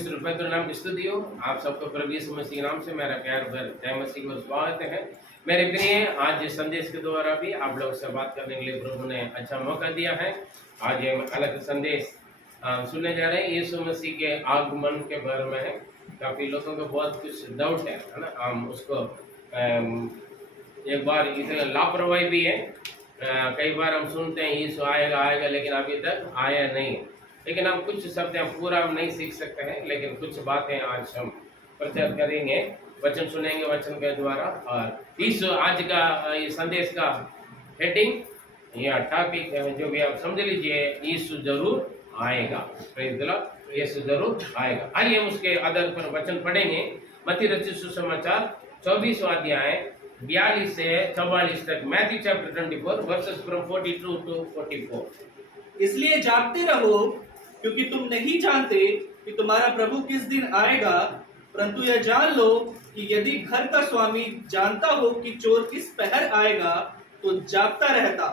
परमेश्वर पवित्र नाम की स्तुति हो। आप सबको प्रभु यीशु मसीह के नाम से मेरा प्यार भर जय मसीह को स्वागत है। मेरे प्रिय, आज इस संदेश के द्वारा भी आप लोगों से बात करने के लिए प्रभु ने अच्छा मौका दिया है। आज ये अलग संदेश सुनने जा रहे हैं। यीशु मसीह के आगमन के बारे में है। काफी लोगों को बहुत कुछ डाउट है ना। हम उसको एक बार इतना लापरवाही भी है। कई बार हम सुनते हैं यीशु आएगा आएगा, लेकिन अभी तक आया नहीं। लेकिन हम कुछ शब्द पूरा हम नहीं सीख सकते हैं, लेकिन कुछ बातें आज हम प्रचार करेंगे, वचन सुनेंगे वचन के द्वारा। और इस आज का इस संदेश का हेडिंग या टॉपिक जो भी आप समझ लीजिए, यीशु जरूर आएगा। प्रेज़ द लॉर्ड, यीशु जरूर आएगा। आइए हम उसके आधार पर वचन पढ़ेंगे। मत्ती रचित सुसमाचार 24वां अध्याय 42 से 44 तक। Matthew chapter 24 verses from 42 to 44। इसलिए जागते रहो, क्योंकि तुम नहीं जानते कि तुम्हारा प्रभु किस दिन आएगा। परंतु यह जान लो कि यदि घर का स्वामी जानता हो कि चोर किस पहर आएगा, तो जागता रहता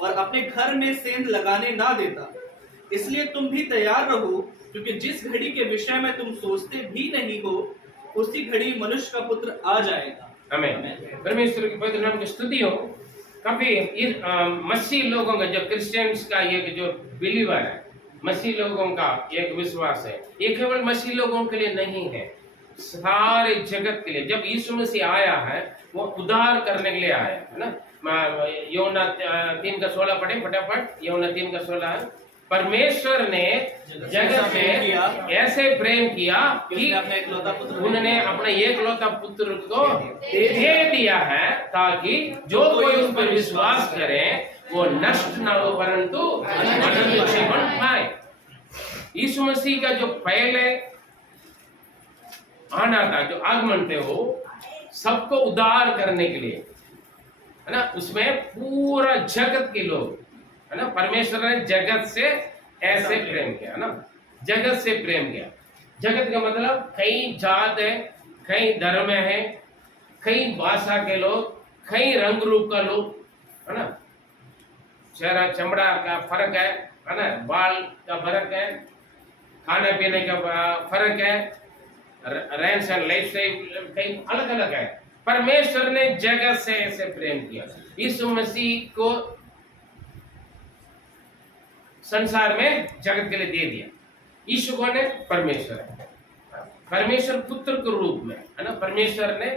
और अपने घर में सेंध लगाने ना देता। इसलिए तुम भी तैयार रहो, क्योंकि जिस घड़ी के विषय में तुम सोचते भी नहीं हो, उसी घड़ी मनुष्य का पुत्र आ जाएगा। आमीन। परमेश्वर की पवित्र नाम की स्तुति हो। काफी मसीह लोगों का, जो क्रिश्चियंस का एक जो बिलीवर है, मसीह लोगों का एक विश्वास है। ये केवल मसीह लोगों के लिए नहीं है, सारे जगत के लिए। जब यीशु मसीह आया है, वो उद्धार करने के लिए आया है ना। यूहन्ना 3:16 पढ़े फटाफट। यूहन्ना 3:16। परमेश्वर ने जगत में ऐसे प्रेम किया कि उन्होंने अपने एकलौता पुत्र को दे दिया है, ताकि जो कोई उस पर विश्वास करे वो नष्ट ना हो, परंतु अनंत जीवन पाए। यीशु मसीह का जो पहले आना था, जो आगमन थे, वो सबको उद्धार करने के लिए है ना। उसमें पूरा जगत के लोग है ना, परमेश्वर ने जगत से ऐसे प्रेम किया है ना। जगत से प्रेम किया। जगत का मतलब कई जात है, कई धर्म है, कई भाषा के लोग, कई रंग रूप का लोग है ना। चेहरा चमड़ा का फर्क है ना, बाल का फर्क है, खाने पीने का फर्क है, रहन सहन लाइफ स्टाइल कई अलग अलग है। परमेश्वर ने जगत से ऐसे प्रेम किया, यीशु मसीह को संसार में जगत के लिए दे दिया। यीशु कौन है? परमेश्वर है। परमेश्वर पुत्र के रूप में है ना। परमेश्वर ने,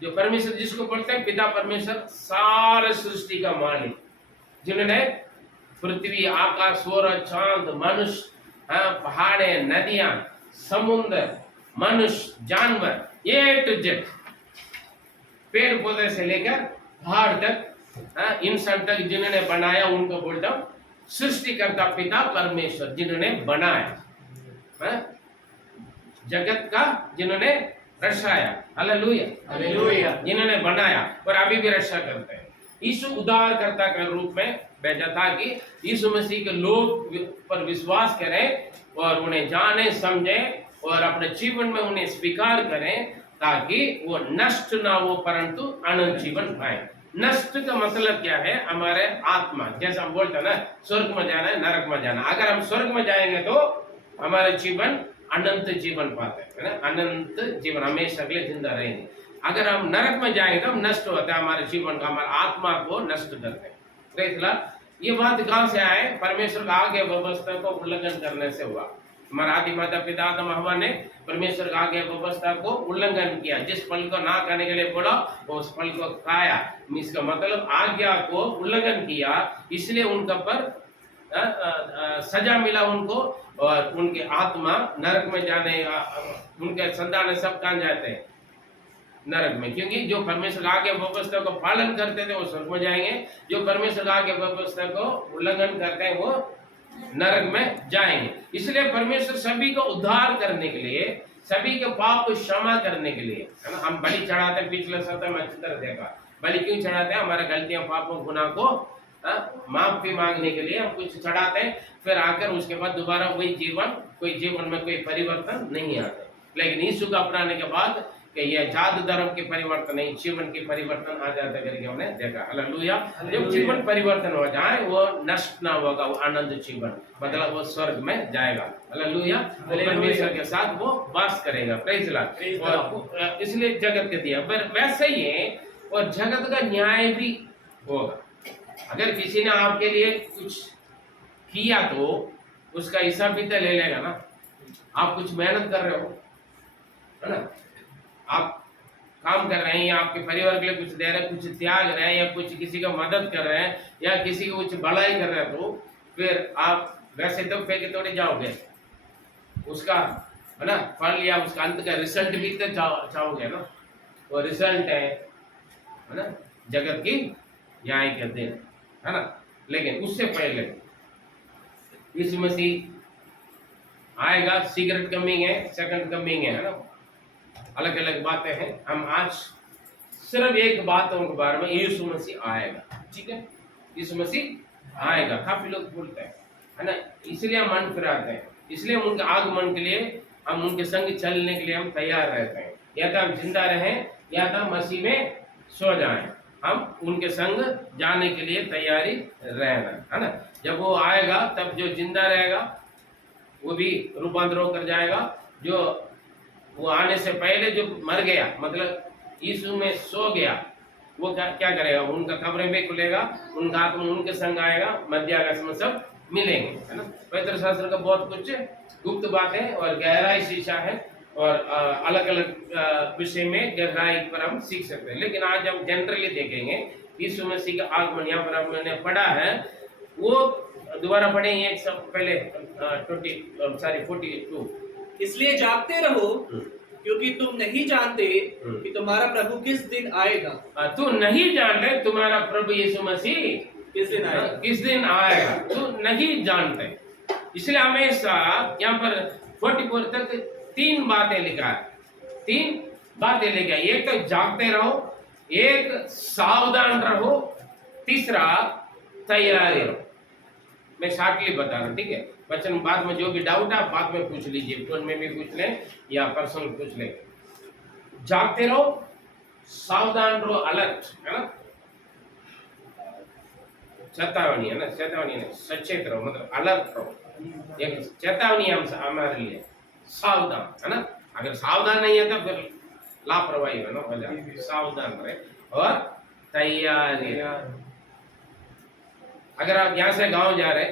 जो परमेश्वर जिसको बोलते हैं पिता परमेश्वर, सारे सृष्टि का मालिक, जिन्होंने पृथ्वी, आकाश, सूरज, चांद, मनुष्य, पहाड़े, नदियां, समुद्र, मनुष्य, जानवर, ए टू जेड, पेड़ पौधे से लेकर पहाड़ तक, इंसान तक जिन्होंने बनाया, उनको बोलता हूं सृष्टिकर्ता पिता परमेश्वर, जिन्होंने बनाया जगत का, जिन्होंने रचाया। Hallelujah, hallelujah. जिन्होंने बनाया और अभी भी रक्षा करते हैं। यीशु उद्धारकर्ता के रूप में भेजा था कि यीशु मसीह के लोग पर विश्वास करें और उन्हें जाने समझे और अपने जीवन में उन्हें स्वीकार करें, ताकि वो नष्ट ना हो, परंतु अनंत जीवन पाए। नष्ट का मतलब क्या है? हमारे आत्मा, जैसे हम बोलते हैं ना, स्वर्ग में जाना है, नरक में जाना। अगर हम स्वर्ग में जाएंगे तो हमारा जीवन अनंत जीवन पाते हैं ना, अनंत जीवन, हमेशा के लिए जिंदा रहेंगे। अगर हम नरक में जाएंगे तो हम नष्ट होते हैं, हमारे जीवन का, हमारे आत्मा को नष्ट करते हैं। Praise the Lord. ये बात कहां से आए? परमेश्वर का आज्ञा व्यवस्था को उल्लंघन करने से हुआ। हमारा आदि माता पिता आदम हव्वा ने परमेश्वर का आज्ञा व्यवस्था को उल्लंघन किया। जिस फल को ना खाने के लिए बोला, वो उस फल को खाया। इसका मतलब आज्ञा को उल्लंघन किया, इसलिए उनका पर सजा मिला उनको, और उनके आत्मा नरक में जाने, उनके संतान सब कहां जाते हैं? नरक में। क्योंकि जो परमेश्वर आज्ञा व्यवस्था को पालन करते थे वो स्वर्ग में जाएंगे, जो परमेश्वर आज्ञा व्यवस्था को उल्लंघन करते हैं वो नरक में जाएंगे। इसलिए परमेश्वर सभी को उद्धार करने के लिए, सभी के पाप को क्षमा करने के लिए है ना, हम बलि चढ़ाते हैं। पिछले सप्ताह में अच्छी तरह देखा, बलि क्यों चढ़ाते हैं? हमारे गलतियों, पापों, गुनाह को माफी मांगने के लिए हम कुछ चढ़ाते हैं। फिर आकर उसके बाद दोबारा वही जीवन, कोई जीवन में कोई परिवर्तन नहीं आता। लेकिन यीशु को अपनाने के बाद कि ये जादू धर्म के परिवर्तन नहीं, जीवन के परिवर्तन आ जाता करके हमने देखा। हालेलुया। जब जीवन परिवर्तन हो जाए वो नष्ट ना होगा, वो आनंद जीवन, मतलब वो स्वर्ग में जाएगा। हालेलुया। परमेश्वर के साथ वो वास करेगा। Praise Lord. और इसलिए जगत के दिया, पर वैसे ही है और जगत का न्याय भी होगा। अगर किसी ने आपके लिए कुछ किया तो उसका हिसाब भी तो ले लेगा ना। आप कुछ मेहनत कर रहे हो, है ना, आप काम कर रहे हैं या आपके परिवार के लिए कुछ दे रहे हैं, कुछ त्याग रहे हैं या कुछ किसी का मदद कर रहे हैं या किसी को कुछ भलाई कर रहे हैं, तो फिर आप वैसे तो फेंके थोड़े जाओगे, उसका है ना फल या उसका अंत का रिजल्ट भी तो चाहोगे ना। वो रिजल्ट है ना जगत की न्याय के दिन, है ना। लेकिन उससे पहले यीशु मसीह आएगा, सीक्रेट कमिंग है, सेकंड कमिंग है ना, अलग अलग बातें हैं। हम आज सिर्फ एक बातों के बारे में, यीशु मसीह आएगा, ठीक है। यीशु मसीह आएगा, काफी लोग बोलते हैं, है ना, इसलिए हम मन फिराते हैं, इसलिए उनके आगमन के लिए हम उनके संग चलने के लिए हम तैयार रहते हैं। या तो हम जिंदा रहें या तो मसीह में सो जाएं, हम उनके संग जाने के लिए तैयारी रहना, है ना। जब वो आएगा तब जो जिंदा रहेगा वो भी रूपांतर होकर जाएगा, जो वो आने से पहले जो मर गया, मतलब यीशु में सो गया, वो क्या करेगा, उनका कब्र में खुलेगा, उनका आत्मा उनके संग आएगा, मध्याकाश में सब मिलेंगे, है ना। पवित्र शास्त्र का बहुत कुछ गुप्त बातें और गहराई शिक्षा है और अलग अलग विषय में गहराई पर हम सीख सकते हैं। लेकिन आज हम जनरली देखेंगे यीशु मसीह का आगमन, यहाँ पर हमने पढ़ा है, वो दोबारा पढ़ेंगे एक सब पहले 42। इसलिए जागते रहो क्योंकि तुम नहीं जानते कि तुम्हारा प्रभु किस दिन आएगा। तू नहीं जानते तुम्हारा प्रभु यीशु मसीह किस दिन आएगा, तू नहीं जानते। इसलिए हमेशा यहाँ पर 44 तक 3 बातें लिखा है, 3 बातें लिखा है। एक तो जागते रहो, एक सावधान रहो, तीसरा तैयारी रहो। मैं शॉर्टली बता रहा हूँ, ठीक है। वचन बाद में जो भी डाउट है बाद में पूछ लीजिए, फोन में भी पूछ लें या पर्सनल पूछ लें। जागते रहो, सावधान रहो, अलर्ट, है ना। चेतावनी है ना, चेतावनी है, सचेत रहो, मतलब अलर्ट रहो। एक चेतावनी हमारे लिए, सावधान, है ना। अगर सावधान नहीं है तो फिर लापरवाही है ना, वजह सावधान रहे और तैयारी। अगर आप यहाँ से गांव जा रहे,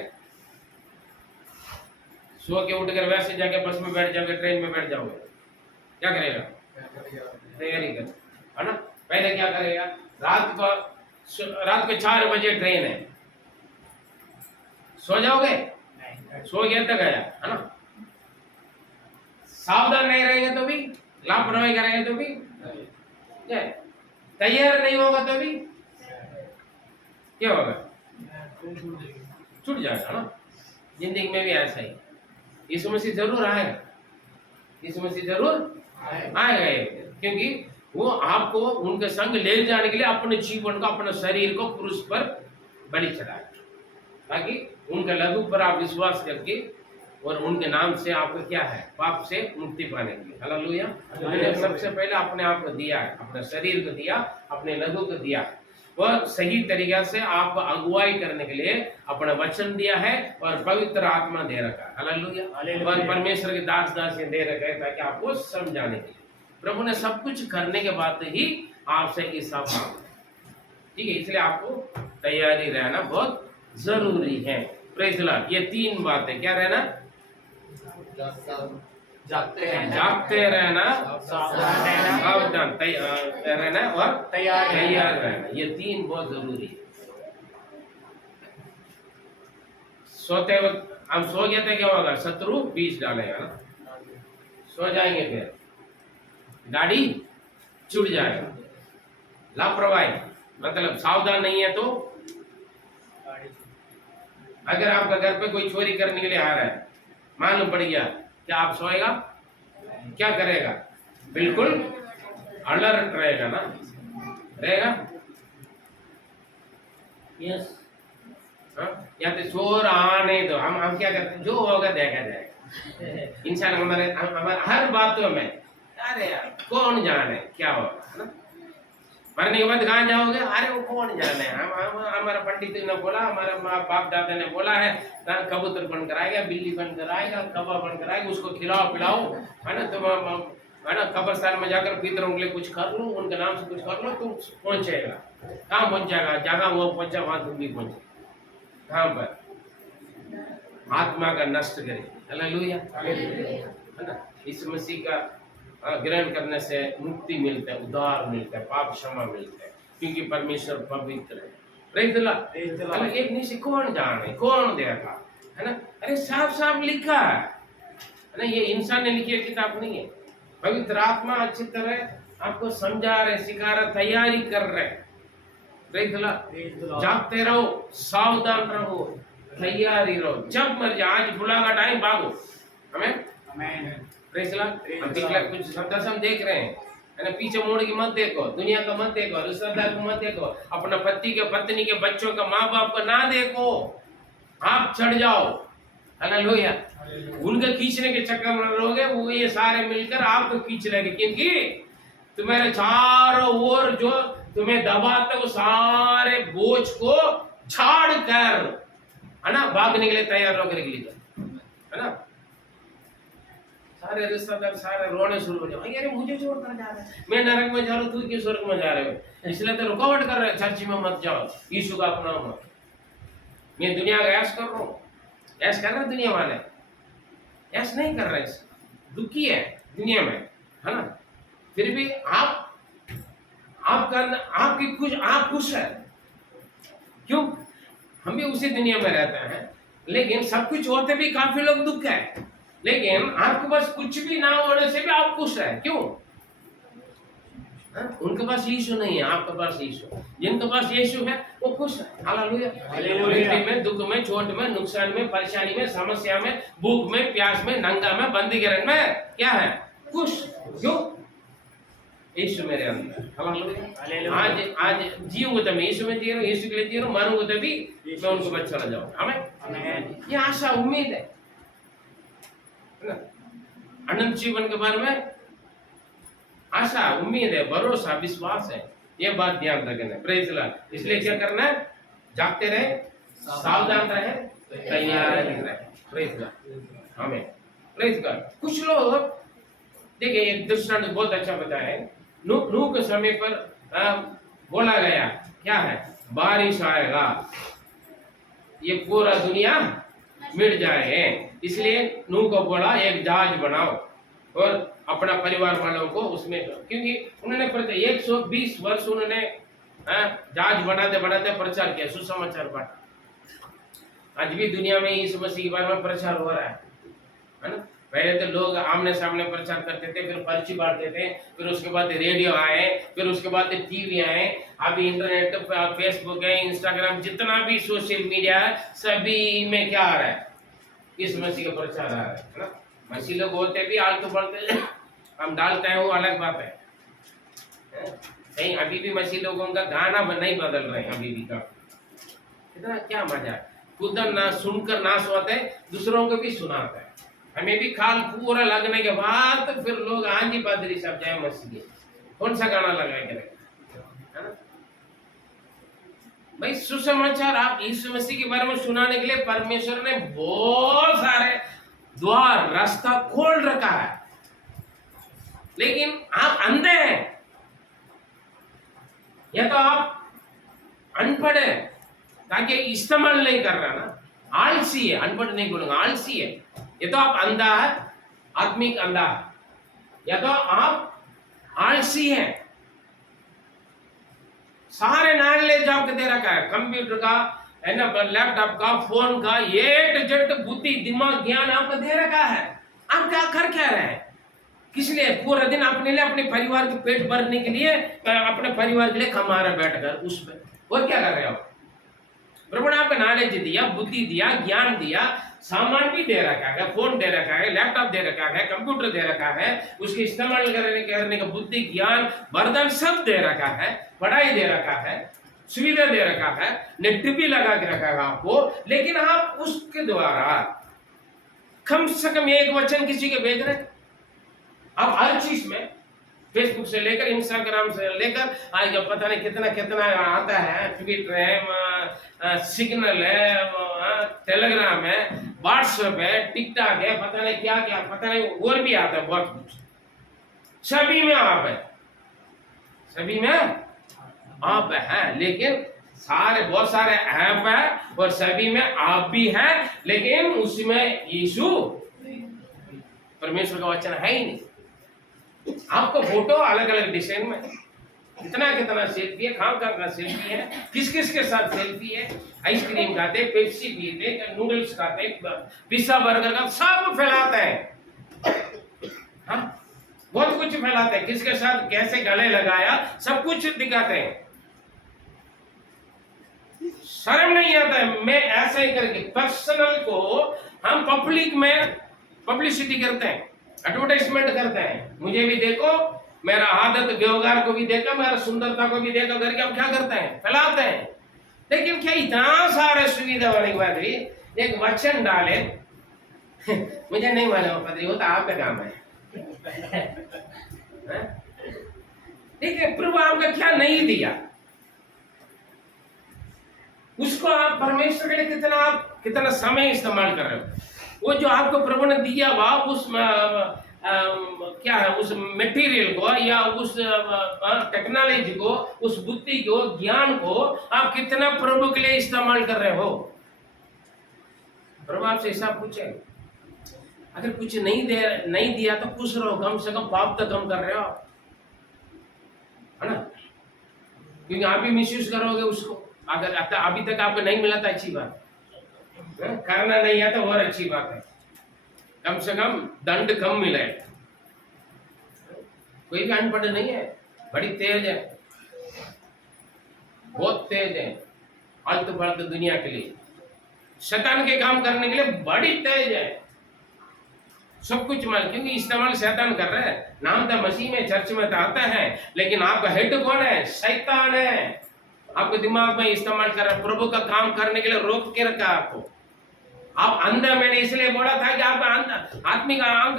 सो के उठकर वैसे जाके बस में बैठ जाओगे, ट्रेन में बैठ जाओगे, क्या करेगा, तैयारी कर, है ना। पहले क्या करेगा, रात को 4 बजे ट्रेन है, सो जाओगे, सो गया तक गया, है ना। सावधान नहीं रहेंगे तो भी, लापरवाही करेंगे तो भी, तैयार नहीं होगा तो भी क्या होगा, छूट जाएगा ना। जिंदगी में भी ऐसा ही, यीशु मसीह जरूर आएगा, यीशु मसीह जरूर आएगा, क्योंकि वो आपको उनके संग ले जाने के लिए अपने जीवन को, अपने शरीर को क्रूस पर बलि चढ़ाएगा, ताकि उनके लहू पर आप विश्वास करके और उनके नाम से आपको क्या है, पाप से मुक्ति पाने के लिए। हालेलुया। मैंने सबसे पहले अपने आप को दिया है, अपने शरीर को दिया, अपने लहू को दिया, वह सही तरीके से आपको अगुवाई करने के लिए अपना वचन दिया है और पवित्र आत्मा दे रखा है। हालेलुया। और परमेश्वर के दास दासियां दे रखा है ताकि आपको समझाने के लिए। प्रभु ने सब कुछ करने के बाद ही आपसे हिसाब मांगा, ठीक है। इसलिए आपको तैयारी रहना बहुत जरूरी है। Praise the Lord. ये 3 बातें, क्या रहना, जागते रहना, सावधान रहना और तैयार रहना, ये 3 बहुत जरूरी है। सोते वक्त हम सो गए थे, क्या होगा, शत्रु बीच डालेगा ना, सो जाएंगे, फिर गाड़ी छूट जाएगा। लापरवाही मतलब सावधान नहीं है तो, अगर आपका घर पे कोई चोरी करने के लिए आ रहा है, मालूम पड़ गया, क्या आप सोएगा, क्या करेगा, बिल्कुल अलर्ट रहेगा ना, रहेगा, यस। या तो चोर आने दो, हम क्या करते हैं, जो होगा देखा जाएगा। इंसान हमारे हर बातों में, अरे यार कौन जाने क्या होगा, है ना। मरने के बाद कहाँ जाओगे, अरे वो कौन जाने, हमारा पंडित ने बोला, हमारा माँ बाप दादा ने बोला है, कबूतर बनकर आएगा, बिल्ली बनकर आएगा, कौवा बनकर आएगा, उसको खिलाओ पिलाओ, है ना। तुम है ना कब्रिस्तान में जाकर पितरों के लिए कुछ कर लो, उनके नाम से कुछ कर लो, तुम पहुंचेगा। कहाँ पहुंच जाएगा, जहाँ वो पहुंचा वहां तुम भी पहुंचे। कहाँ पर, आत्मा का नष्ट करे, हालेलुया, है ना। इस मसीह का ग्रहण करने से मुक्ति मिलता है, उद्धार मिलता है, पाप क्षमा मिलता है, क्योंकि परमेश्वर पवित्र है। Praise the Lord. एक निश्चय कौन जाने, कौन देखा, है ना। अरे साफ साफ लिखा है ना, ये इंसान ने लिखी किताब नहीं है। पवित्र आत्मा अच्छी तरह आपको समझा रहे, सिखा रहे, तैयारी कर रहे। Praise the Lord. जागते रहो, सावधान रहो, तैयारी रहो, जब मर जाए, आज बुलागा टाइम भागो, हमें प्रेज़ द लॉर्ड। हम पिछले कुछ सप्ताह हम देख रहे हैं, है ना। पीछे मोड़ के मत देखो, दुनिया का मत देखो, रिश्तेदार को मत देखो, अपना पति के, पत्नी के, बच्चों का, माँ बाप का ना देखो, आप चढ़ जाओ, हालेलुया। उनके खींचने के चक्कर में रहोगे, वो ये सारे मिलकर आपको खींच लेंगे, क्योंकि तुम्हारे चारों ओर जो तुम्हें दबाते वो सारे बोझ को झाड़ कर, है ना, भागने के लिए तैयार होकर के लिए, है ना। सारे रिश्तेदार सारे रोने शुरू हो जाए, अरे मुझे छोड़कर जा रहा है, मैं नरक में जा रहा हूँ, तू क्यों स्वर्ग में जा रहे हो, इसलिए तो रुकावट कर रहे हैं, चर्च में मत जाओ, यीशु का अपनाओ मत। मैं दुनिया का ऐश कर रहा हूँ, ऐश कर रहे दुनिया वाले, ऐश नहीं कर रहे, दुखी है दुनिया में, है ना। फिर भी आपकी कुछ, आप खुश है, क्यों, हम भी उसी दुनिया में रहते हैं, लेकिन सब कुछ होते भी काफी लोग दुख है, लेकिन आपके पास कुछ भी ना होने से भी आप खुश है, क्यों, उनके पास यीशु नहीं है, आपके पास यीशु। जिनके पास यीशु है वो खुश है, हालेलुया। में, दुख में, चोट में, नुकसान में, परेशानी में, समस्या में, भूख में, प्यास में, नंगा में, बंदीगृह में, क्या है, खुश, क्यों, यीशु मेरे अंदर, हालेलुया। आज जीऊंगा तो मैं यीशु में जी रहा हूँ, यीशु के लिए जी रहा हूँ, मरूंगा तो भी मैं उनको बच चला जाऊँ, हमें ये आशा उम्मीद है ना। अनंत जीवन के बारे में आशा, उम्मीद है, भरोसा, विश्वास है, ये बात ध्यान रखना। Praise the Lord. इसलिए क्या करना है, जागते रहे, सावधान रहे, तैयार रहे। प्रेज़ द लॉर्ड, आमीन। Praise the Lord. कुछ लोग देखिए, एक दृष्टांत बहुत अच्छा बताया है। नूह के समय पर बोला गया क्या है, बारिश आएगा, ये पूरा दुनिया मिट जाए, इसलिए नूह को बोला एक जहाज बनाओ और अपना परिवार वालों को उसमें, क्योंकि उन्होंने 120 वर्ष उन्होंने जहाज बनाते बनाते प्रचार किया, सुसमाचार बांटा। आज भी दुनिया में इस मसीह के बारे में प्रचार हो रहा है ना। पहले तो लोग आमने सामने प्रचार करते थे, फिर पर्ची बांटते थे, फिर उसके बाद रेडियो आए, फिर उसके बाद टीवी आए, अभी इंटरनेट, फेसबुक है, इंस्टाग्राम, जितना भी सोशल मीडिया है, सभी में क्या आ रहा है, इस मसीह का प्रचार आ रहा है ना। मसीह लोग होते भी आलतू पड़ते हम डालते हैं, वो अलग बात है। कहीं अभी भी मसीह लोगों का गाना नहीं बदल रहे हैं, अभी भी का इतना क्या मजा, खुद ना सुनकर ना सोते, दूसरों को भी सुनाता है। हमें भी खाल पूरा लगने के बाद तो फिर लोग आंधी बदरी सब जाए मसीह, कौन सा गाना लगाएंगे, है ना भाई। सुसमाचार आप यीशु मसीह के बारे में सुनाने के लिए परमेश्वर ने बहुत सारे द्वार, रास्ता खोल रखा है, लेकिन आप अंधे हैं, या तो आप अनपढ़ है, ताकि इस्तेमाल नहीं कर रहा ना, आलसी है, अनपढ़ नहीं बोलूंगा, आलसी है। ये तो आप अंधा है, आत्मिक अंधा है, या तो आप आलसी हैं। सारे नॉलेज आपको दे रखा है, कंप्यूटर का, है ना, लैपटॉप का, फोन का, ए टू जेड बुद्धि, दिमाग, ज्ञान आपको दे रखा है। आप क्या कर क्या रहे हैं, किस लिए, पूरा दिन अपने लिए, अपने परिवार के पेट भरने के लिए, अपने परिवार के लिए कमा रहे बैठकर उसमें, और क्या कर रहे हो। प्रभु ने आपको नॉलेज दिया, बुद्धि दिया, ज्ञान दिया, सामान भी दे रखा है, फोन दे रखा है, लैपटॉप दे रखा है, कंप्यूटर दे रखा है, उसके इस्तेमाल करने का बुद्धि, ज्ञान, वरदान सब दे रखा है, पढ़ाई दे रखा है, सुविधा दे रखा है, नेट भी लगा के रखा है आपको, लेकिन आप उसके द्वारा कम से कम एक वचन किसी के भेज रहे, आप हर चीज में फेसबुक से लेकर इंस्टाग्राम से लेकर आज पता नहीं कितना कितना आता है, ट्विटर है, सिग्नल है, टेलीग्राम है, व्हाट्सएप है, टिकटॉक है, पता नहीं क्या क्या, पता नहीं और भी आता है बहुत कुछ। सभी में आप है, सभी में आप है, लेकिन बहुत सारे ऐप है और सभी में आप भी हैं, लेकिन उसमें यीशु परमेश्वर का वचन है ही नहीं। आपको फोटो अलग अलग डिजाइन में, कितना सेल्फी है, कहाँ का सेल्फी है, किस किस के साथ सेल्फी है, आइसक्रीम खाते, पेप्सी पीते, नूडल्स खाते, पिज्जा बर्गर का सब फैलाते हैं। हाँ, बहुत कुछ फैलाते हैं, किसके साथ कैसे गले लगाया सब कुछ दिखाते हैं। शर्म नहीं आता है, मैं ऐसा ही करके पर्सनल को हम पब्लिक में पब्लिसिटी करते हैं, एडवर्टाइजमेंट करते हैं। मुझे भी देखो, मेरा आदत व्यवहार को भी देखो, मेरा सुंदरता को भी देखो करके हम क्या करते हैं, फैलाते हैं। लेकिन क्या इतना सारा सुविधा होने के बाद भी एक वचन डाले मुझे नहीं मालूम पत्री, वो तो आपका काम है। देखिए प्रभु आपका क्या नहीं दिया, उसको आप परमेश्वर के लिए कितना समय इस्तेमाल कर रहे हो। वो जो आपको प्रभु ने दिया हुआ उस क्या है, उस मटेरियल को या उस टेक्नोलॉजी को, उस बुद्धि को, ज्ञान को आप कितना प्रभु के लिए इस्तेमाल कर रहे हो। प्रभु आपसे हिसाब पूछे। अगर कुछ नहीं दिया तो खुश रहो, कम से कम पाप तो कम कर रहे हो, है ना, क्योंकि आप भी मिसयूज करोगे उसको। अगर अभी तक आपको नहीं मिला तो अच्छी बात, करना नहीं है तो और अच्छी बात है, कम से कम दंड कम मिले। कोई भी अनपढ़ नहीं है, बड़ी तेज है, बहुत तेज है, आलतू फालतू दुनिया के लिए, शैतान के काम करने के लिए बड़ी तेज है, सब कुछ माल, क्योंकि इस्तेमाल शैतान कर रहा है। नाम तो मसीह में चर्च में तो आता है, लेकिन आपका हेड कौन है, शैतान है। आपको दिमाग में इस्तेमाल कर रहा है, प्रभु का काम करने के लिए रोक के रखा आपको। आप अंधा, मैंने इसलिए बोला था कि आपका आत्मिक आंख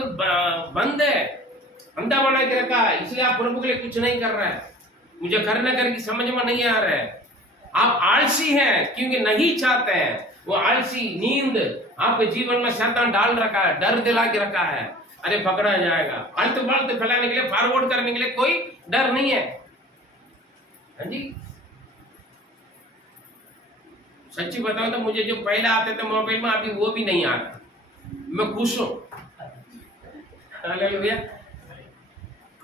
बंद है, अंधा बना के रखा है, इसलिए आप प्रभु के लिए कुछ नहीं कर रहा है। मुझे करने करके समझ में नहीं आ रहा है। आप आलसी हैं क्योंकि नहीं चाहते हैं। वो आलसी नींद आपके जीवन में शैतान डाल रखा है, डर दिला के रखा है, अरे पकड़ा जाएगा। आलतू फालतू फैलाने के लिए, फॉरवर्ड करने के लिए कोई डर नहीं है। हाँ जी, सच्ची बताओ तो मुझे जो पहले आते थे मोबाइल में, अभी वो भी नहीं आ रहा। मैं खुश हूं, हालेलुया।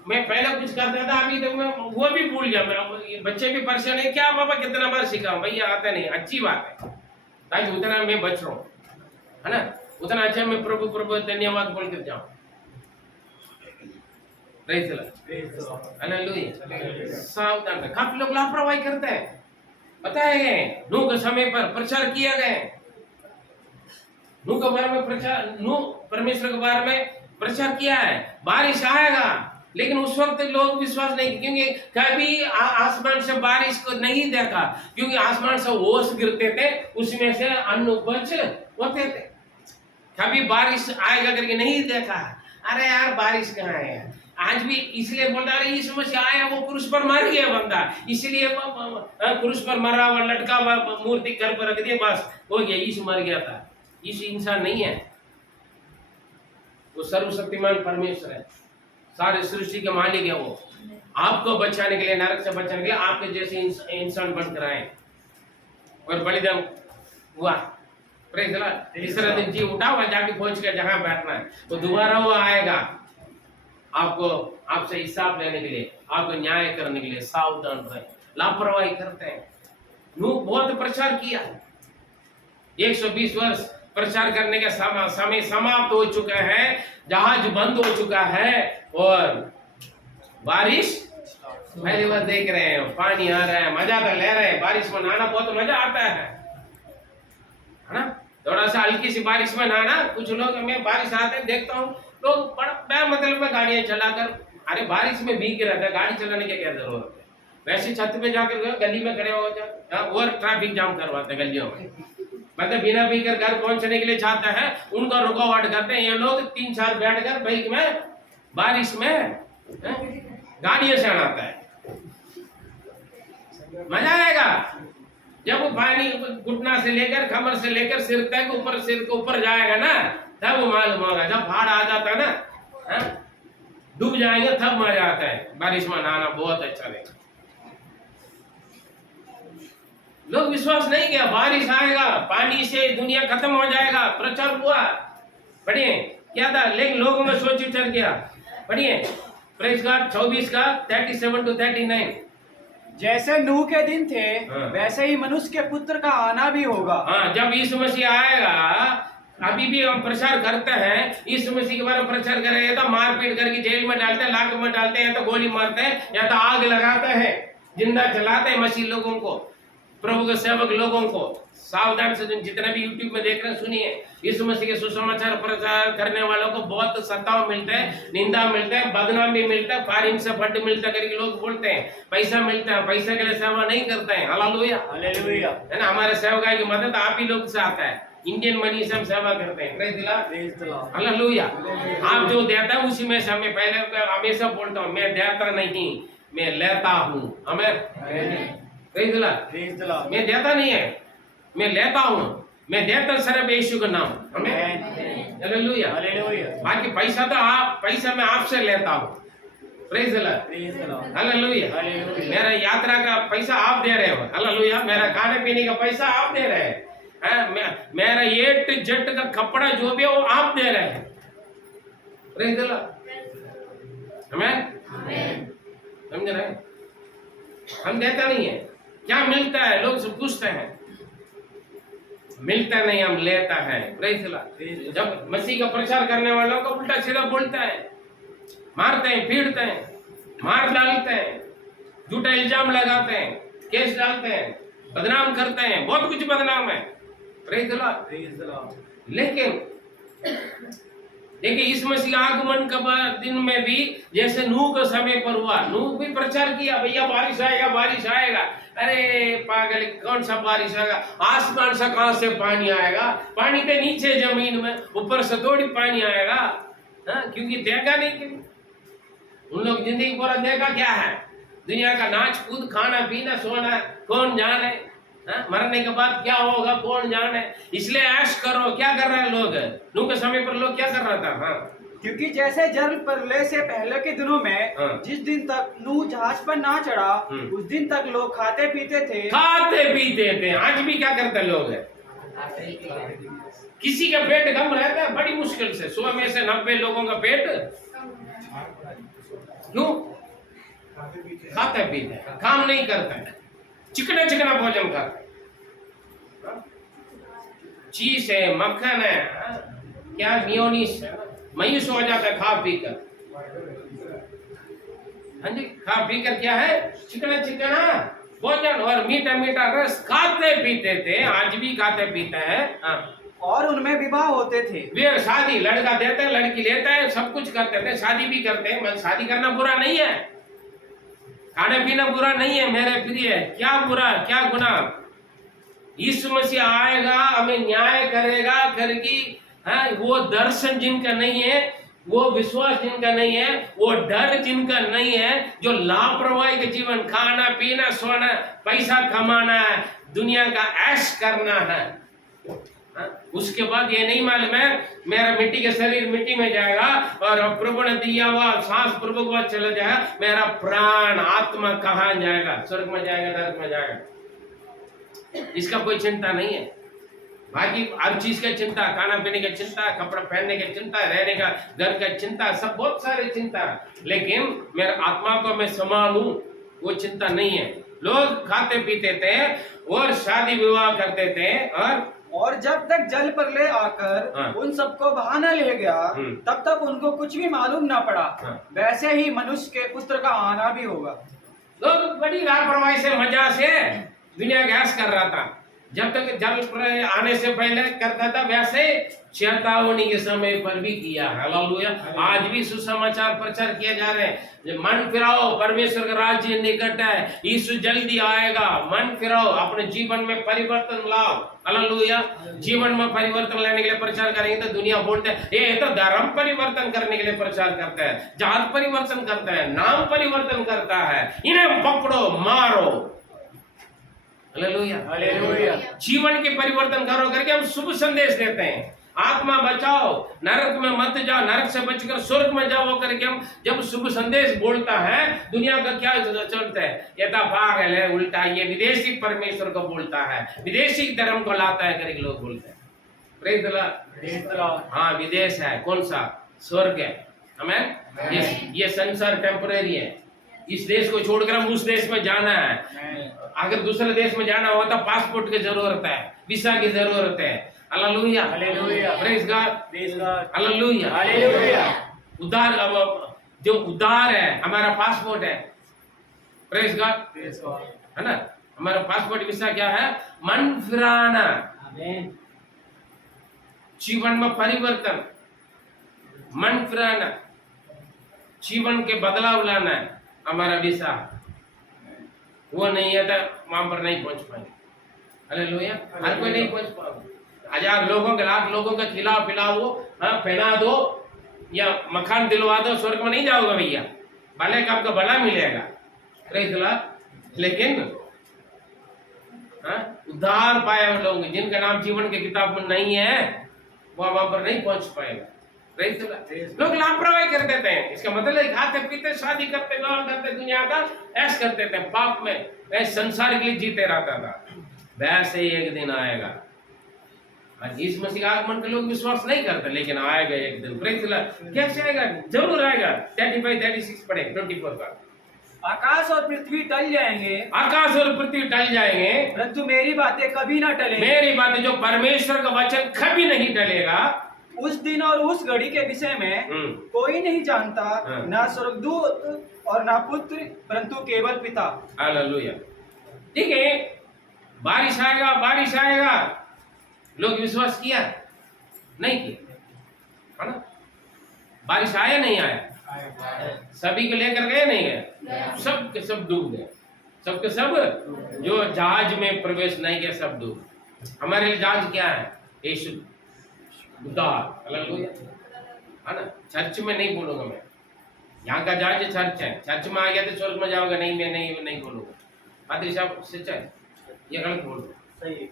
मैं पहले कुछ करता था, अभी तो मैं वो भी भूल गया। मेरा बच्चे भी परेशान है, क्या पापा कितना बार सिखाऊं, भैया आता नहीं। अच्छी बात है, ताकि उतना मैं बच रहा हूं, है ना, उतना अच्छा मैं प्रभु धन्यवाद बोल कर जाऊं। सावधान। काफी लोग लापरवाही करते हैं, बताए गए नूह के समय पर प्रचार किया गया, नूह के बारे में प्रचार, नूह परमेश्वर के बारे में प्रचार किया है, बारिश आएगा, लेकिन उस वक्त लोग विश्वास नहीं, क्योंकि कभी आसमान से बारिश को नहीं देखा, क्योंकि आसमान से ओस गिरते थे, उसमें से अन्न उपज होते थे। कभी बारिश आएगा करके नहीं देखा। अरे यार बारिश कहाँ है, आज भी इसलिए बोल रहा है यीशु मसीह आया, वो क्रूस पर मर गया बंदा, इसलिए क्रूस पर मरा हुआ लटका हुआ मूर्ति घर पर रख दिया, बस हो गया, यीशु मर गया था। यीशु इंसान नहीं है, वो सर्वशक्तिमान परमेश्वर है, सारे सृष्टि के मालिक है। वो आपको बचाने के लिए, नरक से बचाने के लिए आपके जैसे इंसान बनकर आए और बलिदान हुआ। Praise the Lord. तीसरा दिन जी उठा हुआ, जाके पहुंच गया जहां बैठना है, तो दोबारा वो आएगा आपको, आपसे हिसाब लेने के लिए, आपको न्याय करने के लिए। सावधान रहे, लापरवाही करते हैं। नूह बहुत प्रचार किया, 120 वर्ष प्रचार करने का समय समाप्त हो चुका है, जहाज बंद हो चुका है और बारिश पहली बार देख रहे हैं, पानी आ रहा है, मजा तो ले रहे हैं। बारिश में नहाना बहुत मजा आता है ना, थोड़ा सा हल्की सी बारिश में नहाना। कुछ लोग, मैं बारिश आते देखता हूँ लोग बड़ा मतलब में गाड़ियां चलाकर, अरे बारिश में भीग के रहता है, गाड़ी चलाने की क्या जरूरत है। वैसे छत पे जाकर गली में खड़े हो जाते और ट्रैफिक जाम करवाते हैं गलियों में, मतलब बिना भीग कर घर पहुंचने के लिए चाहते हैं, उनका रुकावट करते हैं ये लोग। 3-4 बैठ कर बाइक में बारिश में गाड़ियों से आता है। मजा आएगा जब वो पानी घुटना से लेकर कमर से लेकर सिर तक ऊपर, सिर के ऊपर जाएगा ना, तब वो मालूम होगा। जब बाढ़ आ जाता है ना, हाँ, डूब जाएंगे, तब मजा आता है। बारिश में नहाना बहुत अच्छा लगता है। लोग विश्वास नहीं किया, बारिश आएगा, पानी से दुनिया खत्म हो जाएगा। प्रचार हुआ, पढ़िए क्या था, लेकिन लोगों में सोच विचार किया। पढ़िए प्रेस गॉड 24 का 37 to 39। जैसे नूह के दिन थे, हाँ। वैसे ही मनुष्य के पुत्र का आना भी होगा। हाँ, जब यीशु मसीह आएगा, अभी भी हम प्रचार करते हैं, यीशु मसीह के बारे में प्रचार कर रहे हैं, तो मारपीट करके जेल में डालते हैं, लाख में डालते हैं, तो गोली मारते हैं, या तो आग लगाते हैं, जिंदा जलाते हैं मसीह लोगों को, प्रभु के सेवक लोगों को। सावधान से जितने भी यूट्यूब में देख रहे हैं सुनिए, यीशु मसीह के सुसमाचार प्रचार करने वालों को बहुत सताव मिलता है, निंदा मिलता है, बदनाम भी मिलता है, फारिन से फंड मिलता करके लोग बोलते हैं, पैसा मिलता है, पैसे के लिए सेवा नहीं करते हैं। Hallelujah, hallelujah. है ना। हमारे सेवकाई की मदद आप ही लोग से आता है, इंडियन मनी से हम सेवा करते हैं। Praise the lord, hallelujah. आप जो देता है उसी में से हमें, पहले हमेशा बोलता हूँ, मैं देता नहीं, मैं लेता हूँ। हमें प्रेज द लॉर्ड, मैं देता नहीं है, मैं लेता हूँ। मैं देता सिर्फ यीशु का नाम। हमें हालेलुया, हालेलुया। बाकी पैसा तो पैसा मैं आपसे लेता हूँ। Praise the lord, hallelujah. मेरा यात्रा का पैसा आप दे रहे हो, हालेलुया। मेरा खाने पीने का पैसा आप दे रहे हैं, मेरा ए टू जेड का कपड़ा जो भी है वो आप दे रहे हैं। प्रेज द लॉर्ड, हमें समझ रहे हैं। हम देता नहीं है, क्या मिलता है लोग सब पूछते हैं, मिलता नहीं, हम लेता है। Praise the Lord. जब मसीह का प्रचार करने वालों को उल्टा सीधा बोलता है, मारते हैं, पीटते हैं, मार डालते हैं, झूठा इल्जाम लगाते हैं, केस डालते हैं, बदनाम करते हैं, बहुत कुछ बदनाम है। Praise the Lord. लेकिन देखिए, इस मसीह आगमन का दिन में भी जैसे नूह के समय पर हुआ, नूह भी प्रचार किया, भैया बारिश आएगा, बारिश आएगा। अरे पागल, कौन सा बारिश आएगा, आसमान से कहां से पानी आएगा, पानी के नीचे जमीन में, ऊपर से थोड़ी पानी आएगा। हाँ, क्योंकि देखा नहीं, उन लोग जिंदगी पूरा देखा क्या है, दुनिया का नाच कूद, खाना पीना, सोना, कौन जाने। हाँ, मरने के बाद क्या होगा कौन जाने, इसलिए ऐश करो। क्या कर रहे हैं लोग, नूह के समय पर लोग क्या कर रहा था। हाँ, क्योंकि जैसे जल प्रलय से पहले के दिनों में, हाँ। जिस दिन तक नूह जहाज पर ना चढ़ा, उस दिन तक लोग खाते पीते थे, खाते पीते थे। आज भी क्या करते लोग हैं, किसी का पेट कम रहता है बड़ी मुश्किल से, 100 में से 90 लोगों का पेट, क्यों, खाते पीते, काम नहीं करते, चिकना चिकना भोजन करते, चीज है, मक्खन है, क्या मियोनीस है, मायूस हो जाता है खा पी कर। हाँ जी, खा पी कर क्या है, चिकना चिकना भोजन और मीठा मीठा रस खाते पीते थे, आज भी खाते पीते हैं। हाँ, और उनमें विवाह होते थे। वे शादी, लड़का देता है, लड़की लेता है, सब कुछ करते थे, शादी भी करते हैं। शादी करना बुरा नहीं है, खाना पीना बुरा नहीं है मेरे प्रिय, क्या बुरा, क्या गुनाह। यीशु मसीह आएगा, हमें न्याय करेगा करके। हाँ, वो दर्शन जिनका नहीं है, वो विश्वास जिनका नहीं है, वो डर जिनका नहीं है, जो लापरवाही के जीवन, खाना पीना सोना, पैसा कमाना है, दुनिया का ऐश करना है। हाँ, उसके बाद ये नहीं मालूम है मेरा मिट्टी का शरीर मिट्टी में जाएगा और प्रभु ने दिया हुआ सांस प्रभु के बाद चला जाएगा, मेरा प्राण आत्मा कहाँ जाएगा, स्वर्ग में जाएगा, नरक में जाएगा, इसका कोई चिंता नहीं है। बाकी हर चीज का चिंता, खाना पीने की चिंता, कपड़ा पहनने की चिंता, रहने का घर का चिंता, सब बहुत सारे चिंता, लेकिन मेरे आत्मा को मैं संभालूं वो चिंता नहीं है। लोग खाते पीते थे और शादी विवाह करते थे, और जब तक जल प्रलय आकर हाँ। उन सबको बहा न ले गया, तब तक उनको कुछ भी मालूम न पड़ा। हाँ। वैसे ही मनुष्य के पुत्र का आना भी होगा। लोग बड़ी लापरवाही से, मजा से दुनिया का ऐश कर रहा था। जब तक जल प्रलय आने से पहले करता था वैसे चेतावनी के समय पर भी किया। हालेलुया। आज भी सुसमाचार प्रचार किए जा रहे हैं, मन फिराओ, परमेश्वर का राज्य निकट है, यीशु जल्दी आएगा, मन फिराओ, अपने जीवन में परिवर्तन लाओ। हालेलुया। जीवन में परिवर्तन लाने के लिए प्रचार करेंगे तो दुनिया बोलते हैं ये तो धर्म परिवर्तन करने के लिए प्रचार करता है, जात परिवर्तन करता है, नाम परिवर्तन करता है, इन्हें पकड़ो मारो। हालेलुया। हालेलुया। जीवन के परिवर्तन करो करके हम शुभ संदेश देते हैं, आत्मा बचाओ, नरक में मत जाओ, नरक से बचकर स्वर्ग में जाओ करके हम जब शुभ संदेश बोलता है, दुनिया का क्या चलता है, ये तो पागल है, उल्टा ये विदेशी परमेश्वर को बोलता है, विदेशी धर्म को लाता है करके लोग बोलते हैं। Praise the Lord. हाँ, विदेश है, कौन सा? स्वर्ग है। हमें ये संसार टेम्परेरी है, इस देश को छोड़कर हम उस देश में जाना है। अगर दूसरे देश में जाना हो तो पासपोर्ट की जरूरत है, वीसा की जरूरत है। Hallelujah. Hallelujah. Praise God. Praise God. Hallelujah. Hallelujah. उद्धार जो उद्धार है हमारा पासपोर्ट है। Praise God. Praise God. है ना, हमारा पासपोर्ट वीसा क्या है? मन फिराना, आमीन। जीवन में परिवर्तन, मन फिराना, जीवन के बदलाव लाना है हमारा वीसा। वो नहीं है तो वहां पर नहीं पहुंच पाएंगे। हालेलुया। हर कोई नहीं पहुंच पाएगा। 1000 लोगों के, लाख लोगों का खिलाओ पिलाओ, पहना दो या मकान दिलवा दो, स्वर्ग में नहीं जाओगे भैया, भले का आपको भला मिलेगा। Praise the Lord. लेकिन उद्धार पाए हुए लोग जिनका नाम जीवन की किताब में नहीं है, वो वहां पर नहीं पहुंच पाएगा। Praise the Lord. लोग लापरवाही कर देते हैं, इसका मतलब खाते पीते, शादी करते, विवाह करते, दुनिया का ऐश करते थे, पाप में ऐसे संसार के लिए जीते रहता था। वैसे ही एक दिन आएगा। आज इस मसीह का आगमन के लोग विश्वास नहीं करते, लेकिन आएगा एक दिन। Praise the Lord. कैसे आएगा? जरूर आएगा। 35, 36 पढ़े, 24 का। आकाश और पृथ्वी टल जाएंगे, आकाश और पृथ्वी टल जाएंगे, परंतु मेरी बातें कभी ना टलेंगी। मेरी बातें, जो परमेश्वर का वचन कभी नहीं टलेगा। उस दिन और उस घड़ी के विषय में कोई नहीं जानता, ना स्वर्गदूत और ना पुत्र, परंतु केवल पिता। हालेलुया। ठीक है, बारिश आएगा, बारिश आएगा। लोग विश्वास किया? नहीं किया, है ना? बारिश आया नहीं आया? सभी को लेकर गए नहीं गए? सब के सब डूब गए, सब के सब जो जहाज में प्रवेश नहीं किया सब डूब। हमारे लिए जहाज क्या है? यीशु, उद्धार। हालेलुया। है ना? चर्च में नहीं बोलूंगा मैं, यहाँ का जहाज चर्च है, चर्च में आ गया तो स्वर्ग में जाओगे नहीं, मैं नहीं बोलूंगा। पादरी साहब सच है, ये गलत बोल रहे। सही।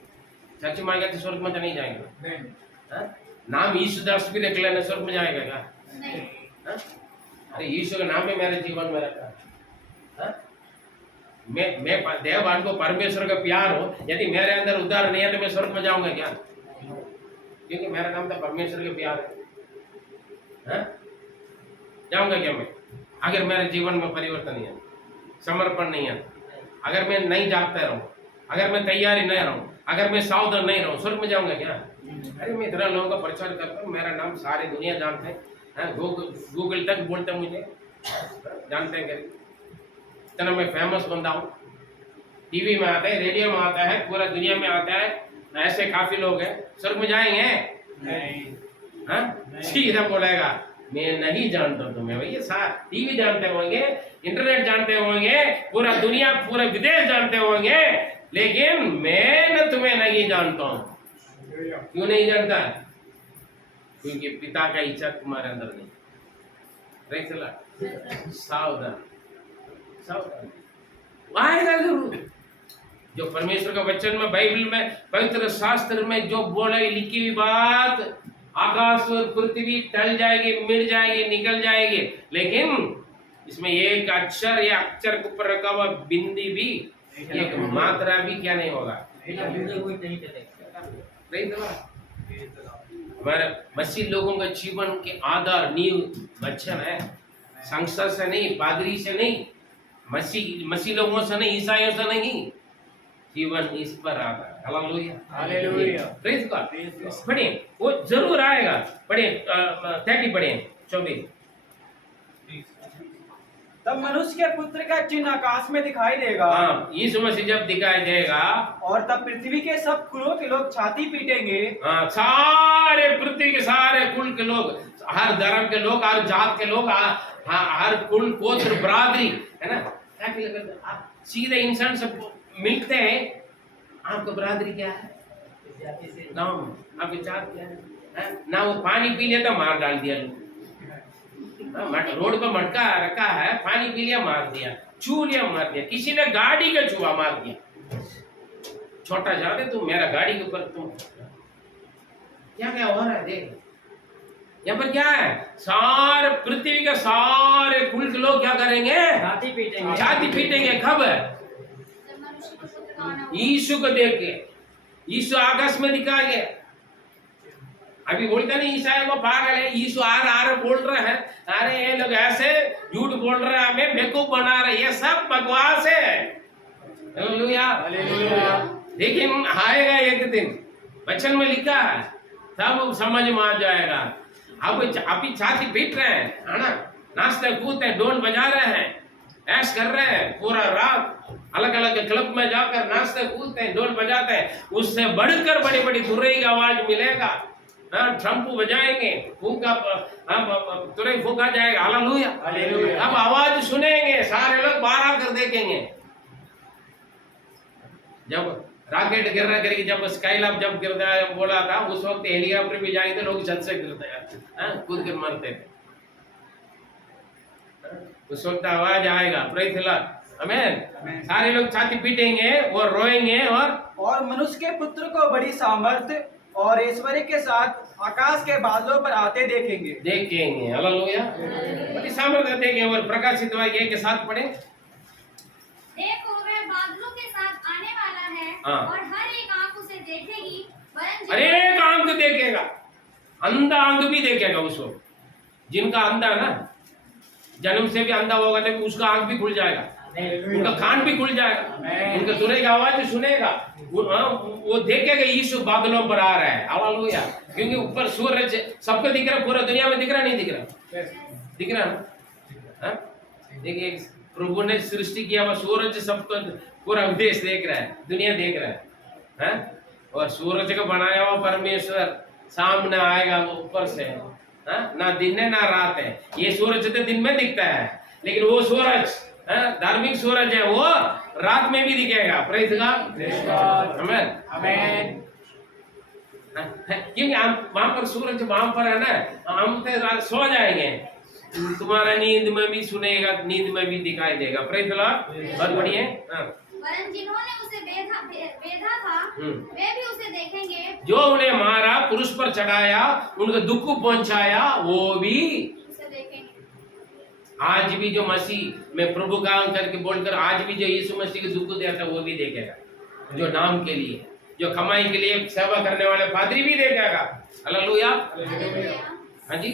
चर्च में आ गया तो स्वर्ग में तो नहीं जाएगा। नाम यीशु दास भी रख लेना, स्वर्ग में जाएगा क्या? अरे यीशु का नाम में मेरे जीवन में रखा। मैं देववान को परमेश्वर का प्यार हो, यदि मेरे अंदर उद्धार नहीं है तो मैं स्वर्ग में जाऊंगा क्या? क्योंकि मेरा नाम तो परमेश्वर के प्यार है। जाऊंगा क्या मैं? अगर मेरे जीवन में परिवर्तन नहीं है, समर्पण नहीं है, अगर मैं नहीं जागता रहूं, अगर मैं तैयारी नहीं रहूं, अगर मैं सावधान नहीं रहूं, स्वर्ग में जाऊंगा क्या? अरे मैं इतना लोगों का प्रचार करता हूँ, मेरा नाम सारी दुनिया जानते हैं, गूगल तक बोलते हैं मुझे, जानते हैं इतना मैं फेमस बंदा हूँ। टीवी में आता है, रेडियो में आता है, पूरा दुनिया में आता है। ऐसे काफी लोग हैं, स्वर्ग में जाएंगे? नहीं। सीधा बोलेगा मैं नहीं जानता तुम्हें। भैया साथ टीवी जानते होंगे, इंटरनेट जानते होंगे, पूरा दुनिया, पूरा विदेश जानते होंगे, लेकिन मैं न तुम्हें नहीं जानता हूँ। क्यों नहीं जानता? क्योंकि पिता का इच्छा तुम्हारे अंदर नहीं। Praise the Lord. सावधान, सावधान। आएगा जरूर। जो परमेश्वर का वचन में, बाइबल में, पवित्र शास्त्र में जो बोले लिखी हुई बात, आकाश और पृथ्वी टल जाएगी, मिट जाएगी, निकल जाएगी, लेकिन इसमें एक अक्षर या अक्षर के ऊपर रखा हुआ बिंदी भी, एक मात्रा भी क्या नहीं होगा। हमारे मसीह लोगों का जीवन के आधार, नींव वचन है। संस्था से नहीं, पादरी से नहीं, मसीह लोगों से नहीं, ईसाइयों से नहीं, जीवन इस पर आधार। हालेलुया। हालेलुया। Praise God. पढ़िए, वो जरूर आएगा। पढ़िए 30 पढ़िए 24। तब मनुष्य के पुत्र का चिन्ह आकाश में दिखाई देगा। हाँ, यीशु मसीह जब दिखाई देगा, और तब पृथ्वी के सब कुलों के लोग छाती पीटेंगे। हाँ, सारे पृथ्वी के सारे कुल के लोग, हर धर्म के लोग, हर जात के लोग, हर कुल गोत्र बरादरी, है ना। क्या कहते हैं? आप सीधे इंसान से मिलते हैं, आपका बरादरी क्या है, गाँव आपकी जात क्या है? ना वो पानी पी लिया तो मार डाल दिया लोग, रोड पर मटका रखा है, पानी पी लिया मार दिया, छू लिया मार दिया, किसी ने गाड़ी का छुआ मार दिया, छोटा ज्यादा तुम मेरा गाड़ी के ऊपर तुम, क्या क्या हो रहा है देख। यहाँ पर क्या है, सारे पृथ्वी के सारे कुल के लोग क्या करेंगे, छाती पीटेंगे। छाती पीटेंगे। कब? यीशु को देख के। यीशु आकाश में दिखाई गया। अभी बोलते नहीं ईसाई को पागल है, यीशु आ बोल रहे हैं, अरे ये लोग ऐसे झूठ बोल रहे हैं, हमें बेवकूफ बना रहे, ये सब बकवास है। हालेलुया। लेकिन आएगा एक दिन, वचन में लिखा है, तब समझ में आ जाएगा। अब अभी छाती पीट रहे हैं, है ना, नाचते कूदते हैं, ढोल बजा रहे हैं, ऐश कर रहे हैं, पूरा रात अलग अलग क्लब में जाकर नाचते कूदते हैं, ढोल बजाते हैं। उससे बढ़कर बड़ी बड़ी तुरई की आवाज मिलेगा, ट्रम्पू बजाएंगे, फूंका तुरई फूंका जाएगा। हालेलुया। अब आवाज सुनेंगे, सारे लोग बाहर आकर देखेंगे। जब रॉकेट गिरना करेगी, जब स्काईलैब जब गिरता बोला था, उस वक्त हेलीकॉप्टर भी जाएंगे, लोग छत से गिरते कूद कर मरते थे। उस वक्त आवाज आएगा, प्रेज़ द लॉर्ड, आमीन। सारे लोग छाती पीटेंगे और रोएंगे, और मनुष्य के पुत्र को बड़ी सामर्थ्य और ऐश्वर्य के साथ आकाश के बादलों पर आते देखेंगे। हालेलुया। बड़ी सामर्थ्य देखेंगे। और प्रकाशित वाक्य के साथ पढ़े, देखो वह बादलों के साथ आने वाला है, हाँ। और हर एक आंख उसे देखेगी, वरन हर एक आंख देखेगा, अंधा आंख भी देखेगा उसको। जिनका अंधा ना, जन्म से भी अंधा होगा तो उसका आंख भी खुल जाएगा, उनका कान भी खुल जाएगा, उनका सुने की आवाज भी सुनेगा, वो देखेगा यीशु बादलों पर आ रहा है। हालेलुया। क्योंकि ऊपर सूरज सबको दिख रहा, पूरा दुनिया में दिख रहा, नहीं दिख रहा? दिख रहा ना। देखिए, प्रभु ने सृष्टि किया हुआ सूरज सबको, पूरा देश देख रहा है, दुनिया देख रहा है। और सूरज को बनाया हुआ परमेश्वर सामने आएगा ऊपर से, ना दिन है ना रात है। ये सूरज तो दिन में दिखता है, लेकिन वो सूरज धार्मिक सूरज है, वो रात में भी दिखेगा। प्रेज़ गॉड, आमीन, आमीन। क्योंकि हम वहां पर सूरज वहां पर है ना, हम तो सो जाएंगे, तुम्हारा नींद में भी सुनेगा, नींद में भी दिखाई देगा। प्रेज़ द लॉर्ड, बहुत बढ़िया। वरन जिन्होंने उसे बेधा था, वे भी उसे देखेंगे, जो उन्हें मारा, क्रूस पर चढ़ाया, उनको दुख पहुंचाया, वो भी उसे देखेंगे। आज भी जो मसीह में प्रभु का करके बोलकर आज भी जो यीशु मसीह के दुख देता है, वो भी देखेगा। जो नाम के लिए, जो कमाई के लिए सेवा करने वाले पादरी भी देखेगा। हालेलुया। हाँ जी,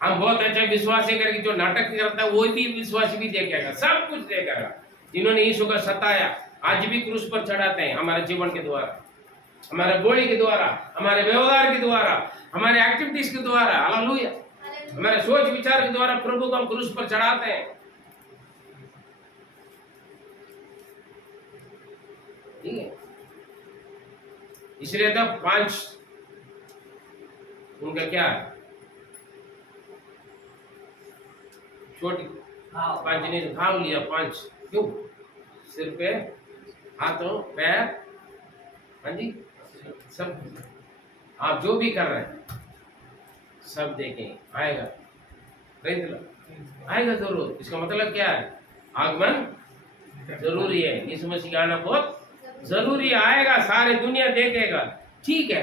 हम बहुत अच्छा विश्वासी करके जो नाटक करता है, वो भी विश्वासी भी देखेगा, सब कुछ देखेगा। जिन्होंने यीशु का सताया, आज भी क्रूस पर चढ़ाते हैं, हमारे जीवन के द्वारा, हमारे बोली के द्वारा, हमारे व्यवहार के द्वारा, हमारे एक्टिविटीज के द्वारा। हालेलुया। हमारे सोच विचार के द्वारा प्रभु को हम क्रूस पर चढ़ाते हैं। ठीक है, इसलिए तो 5 उनका क्या है, छोटी 5 ने खाव लिया, 5 क्यों? सिर पे, हाथों, पैर, हाँ जी, सब आप जो भी कर रहे हैं सब देखें, आएगा। आएगा जरूर। इसका मतलब क्या है, आगमन जरूरी है, यीशु मसीह का आना बहुत जरूरी आएगा, सारे दुनिया देखेगा। ठीक है,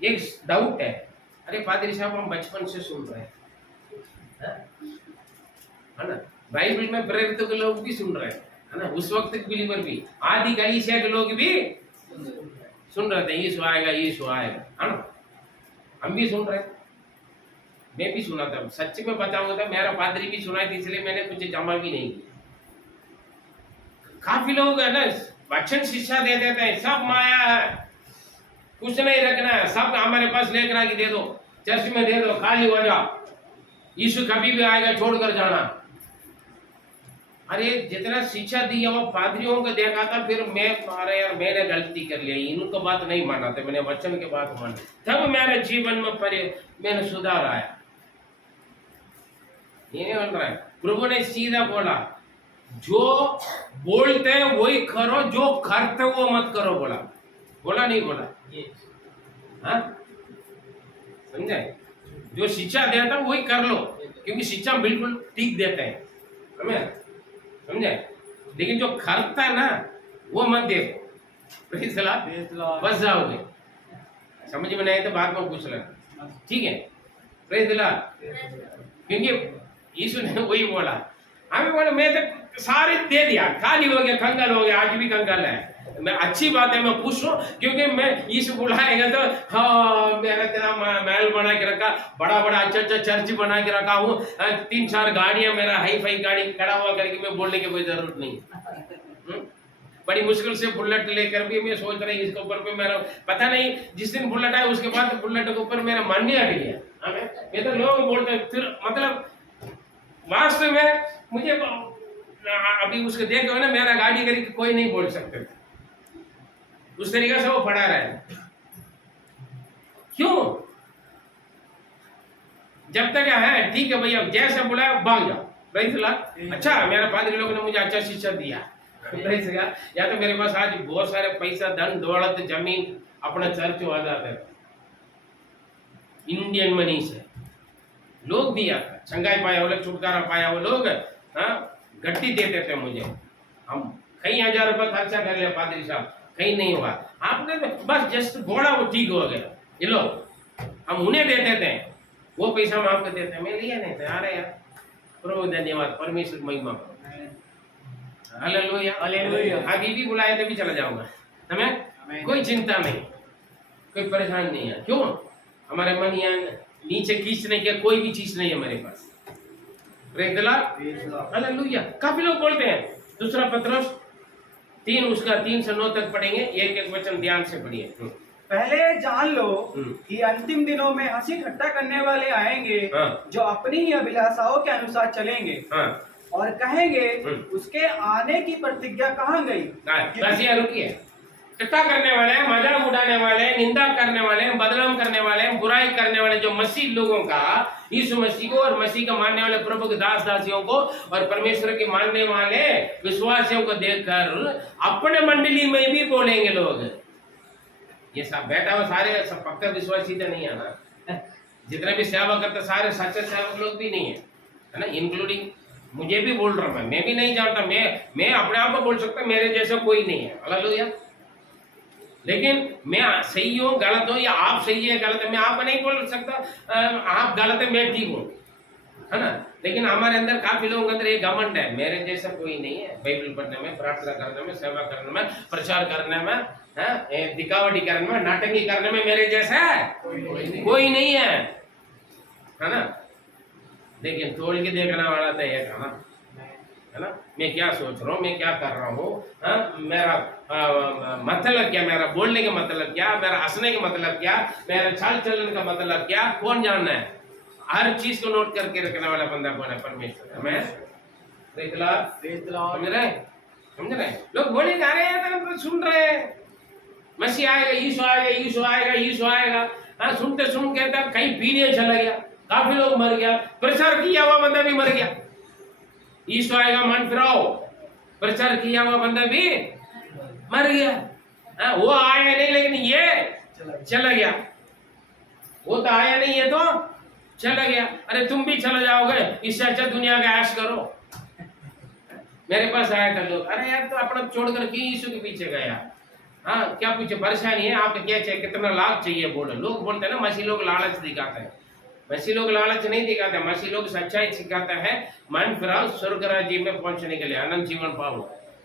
एक डाउट है, अरे पादरी साहब हम बचपन से सुन रहे हैं, है ना, बाइबल में प्रेरित के लोग भी सुन रहे हैं, है ना, उस वक्त के बिलीवर भी, आदि कलीसिया के लोग भी सुन रहे थे, यीशु आएगा, यीशु आएगा, है ना, हम भी सुन रहे हैं। मैं भी सुना था, सच्ची में बताऊंगा तो मेरा पादरी भी सुनाई थी, इसलिए मैंने कुछ जमा भी नहीं किया। काफी लोग है ना वचन शिक्षा दे देते हैं, सब माया है, कुछ नहीं रखना है, सब हमारे पास लेकर आके दे दो, चर्च में दे दो, खाली हो जाओ, यीशु कभी भी आएगा छोड़कर जाना। अरे जितना शिक्षा दी है वो पादरियों को देखा था, फिर मैं अरे यार मैंने गलती कर लिया, इनको बात नहीं माना था, मैंने वचन के बात माना, तब मेरे जीवन में मैंने सुधार आया। ये नहीं बन रहा है। प्रभु ने सीधा बोला, जो बोलते हैं वही करो, जो करते वो मत करो। बोला बोला नहीं बोला? हाँ समझे? जो शिक्षा देता वही कर लो, क्योंकि शिक्षा बिल्कुल ठीक देते हैं, समझे? लेकिन जो करता है ना वो मत देखो, बस जाओगे। समझ में नहीं आए तो बाद में पूछ लेना, ठीक है? Praise the Lord. क्योंकि यीशु ने वही बोला, हमें बोला मैं तो सारे दे दिया, खाली हो गया, कंगाल हो गया, आज भी कंगाल है। मैं अच्छी बात है, मैं खुश हूँ, क्योंकि मैं यीशु बुलाएगा तो हाँ मेरा तेरा महल बना के रखा, बड़ा बड़ा अच्छा अच्छा चर्च बना के रखा हूँ, 3-4 गाड़ियां, मेरा हाई फाई गाड़ी खड़ा हुआ करके मैं बोलने की कोई जरूरत नहीं। बड़ी मुश्किल से बुलेट लेकर भी मैं सोच रही इसके ऊपर पे मेरा पता नहीं, जिस दिन बुलेट आया उसके बाद बुलेट के ऊपर मेरा मन नहीं हट गया। मैं तो लोग बोलते फिर, मतलब वास्तव में मुझे अभी उसके देख ना मेरा गाड़ी करके कोई नहीं बोल सकते थे, उस तरीके से वो पड़ा रहा। क्यों? जब तक है ठीक है भैया, जैसे बुलाया भाग जाओ। अच्छा मेरे पादरी लोग ने मुझे अच्छा शिक्षा दिया, या तो मेरे पास आज बहुत सारे पैसा, धन दौलत, जमीन, अपना चर्च हो जाता है, इंडियन मनी से लोग दिया था, छंगाई पाया वो लोग, छुटकारा पाया वो लोग, गट्टी देते थे मुझे। हम कई हजार रुपए खर्चा कर लिया पादरी साहब, कहीं नहीं हुआ। आपने बस जस्ट बोला वो ठीक हो गया, ये लो हम उन्हें देते थे, वो पैसा हम आपको देते, मैं लिया नहीं था। अरे यार प्रभु धन्यवाद, परमेश्वर महिमा करो, हालेलुया हालेलुया। आगे भी बुलाए तो भी चला जाऊंगा, हमें कोई चिंता नहीं, कोई परेशान नहीं है। क्यों? हमारे मन यहाँ नीचे खींचने के कोई भी चीज नहीं है हमारे पास। Praise the lord hallelujah. काफी लोग बोलते हैं, दूसरा पत्रोस 3 उसका 3 से 9 तक पढ़ेंगे, एक एक वचन ध्यान से पढ़िए। पहले जान लो कि अंतिम दिनों में हंसी ठट्टा करने वाले आएंगे, जो अपनी ही अभिलाषाओं के अनुसार चलेंगे और कहेंगे उसके आने की प्रतिज्ञा कहाँ गई। बस यहाँ रुकिए। टट्टा करने वाले, मजाक उड़ाने वाले, निंदा करने वाले, बदनाम करने वाले, बुराई करने वाले, जो मसीह लोगों का, यीशु मसीह को और मसीह का मानने वाले प्रभु के दास दासियों को और परमेश्वर के मानने वाले विश्वासियों को देखकर अपने मंडली में भी बोलेंगे लोग। ये सब बैठा हुआ सारे सब पक्का विश्वासी तो नहीं है ना, जितने भी सेवा करते सारे सच्चे सेवक लोग भी नहीं है ना, इंक्लूडिंग मुझे भी बोल रहा मैं भी नहीं जानता, मैं अपने आप को बोल सकता मेरे जैसा कोई नहीं है, हालेलुया। लेकिन मैं सही हूँ गलत हूँ, या आप सही है गलत है, मैं आपको नहीं बोल सकता आप गलत है मैं ठीक हूँ, है ना। लेकिन हमारे अंदर काफी लोगों के अंदर ये घमंड है, मेरे जैसा कोई नहीं है, बाइबल पढ़ने में, प्रार्थना करने में, सेवा करने में, प्रचार करने में, दिखावटी करने में, नाटकी करने में मेरे जैसा कोई नहीं है ना। लेकिन तोड़ के देखने वाला तो एक है ना, मैं क्या सोच रहा हूँ, मैं क्या कर रहा हूँ, मेरा मतलब क्या, मेरा बोलने का मतलब क्या, मेरा हंसने का मतलब क्या, मेरा चाल चलन का मतलब क्या, कौन जानना है? हर चीज को नोट करके रखने वाला बंदा कौन है? परमेश्वर। हमें समझ रहे? लोग बोले जा रहे हैं तो सुन रहे हैं, मसीह आएगा, यीशु आएगा, यीशु आएगा, यीशु आएगा, सुनते सुन के कहीं पीढ़ियां चला गया, काफी लोग मर गया, प्रचार किया हुआ बंदा भी मर गया। यीशु आएगा मन फिराओ, प्रचार किया हुआ बंदा भी मर गया। वो आया नहीं लेकिन ये चला गया, वो तो आया नहीं है तो चला गया। अरे तुम भी चला जाओगे, इससे अच्छा दुनिया का ऐश करो। मेरे पास आया था लोग, अरे यार तो अपना छोड़कर क्यों यीशु के पीछे गया? हाँ क्या पूछे, परेशानी है आपको, क्या चाहिए, कितना लाभ चाहिए? बोलो। लोग बोलते हैं ना मसीह लोग लालच दिखाते हैं, मसीह लोग लालच नहीं दिखाते, मसीह लोग सच्चाई सिखाते हैं, मन फिराओ स्वर्ग राज्य में पहुंचने के लिए, अनंत जीवन पाओ।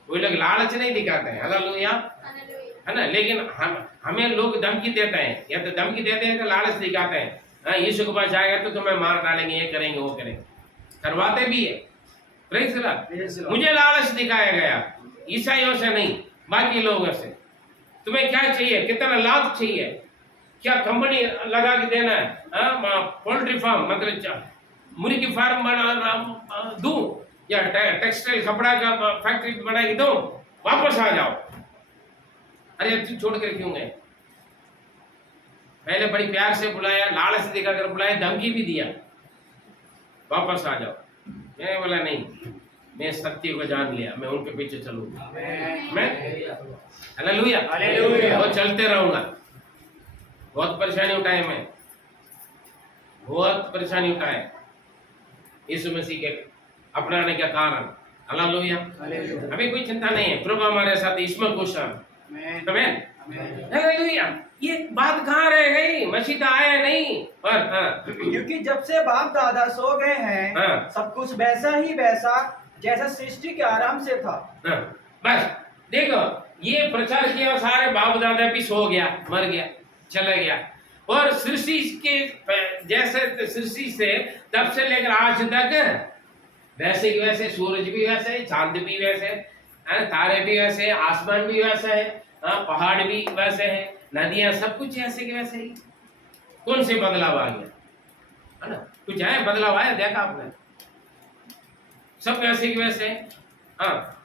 वो लोग लालच नहीं दिखाते हैं, हालेलुया, है ना। लेकिन हमें लोग धमकी देते हैं, या तो धमकी देते हैं तो लालच दिखाते हैं, यीशु के पास आएगा तो तुम्हें मार डालेंगे, ये करेंगे वो करेंगे, करवाते भी है। Praise the Lord. मुझे लालच दिखाया गया, ईसाइयों से नहीं बाकी लोगों से। तुम्हें क्या चाहिए, कितना लाभ चाहिए, क्या कंपनी लगा के देना है, पोल्ट्री फार्म, मतलब मुर्गी फार्म बना दूं या टेक्सटाइल कपड़ा का फैक्ट्री बना के दूं, वापस आ जाओ। अरे तू छोड़ कर क्यों गए? पहले बड़ी प्यार से बुलाया, लालच दिखाकर बुलाया, धमकी भी दिया, वापस आ जाओ। मैंने बोला नहीं, मैं सत्य को जान लिया, मैं उनके पीछे चलूंगा। मैं हालेलुया, वो चलते रहूंगा। बहुत परेशानी उठाए मैं, बहुत परेशानी उठाए यीशु मसीह के अपनाने का कारण। हालेलुया, हमें कोई चिंता नहीं है, प्रभु हमारे साथ, इसमें खुश हैं। आमीन, हालेलुया। ये बात कहाँ रह गई? मसीह तो आया नहीं, पर क्योंकि जब से बाप दादा सो गए हैं, सब कुछ वैसा ही वैसा जैसा सृष्टि के आरंभ से था। बस देखो, ये प्रचार किया, सारे बाप दादा भी सो गया, मर गया, चला गया। और सृष्टि के जैसे सृष्टि से तब से लेकर आज तक वैसे की वैसे, सूरज भी वैसे, चांद भी वैसे, तारे भी वैसे, आसमान भी वैसा है, पहाड़ भी वैसे है, नदियां, सब कुछ ऐसे के वैसे ही। कौन से बदलाव आ गया? है ना, कुछ है बदलाव आया? देखा आपने? सब वैसे के वैसे। हाँ,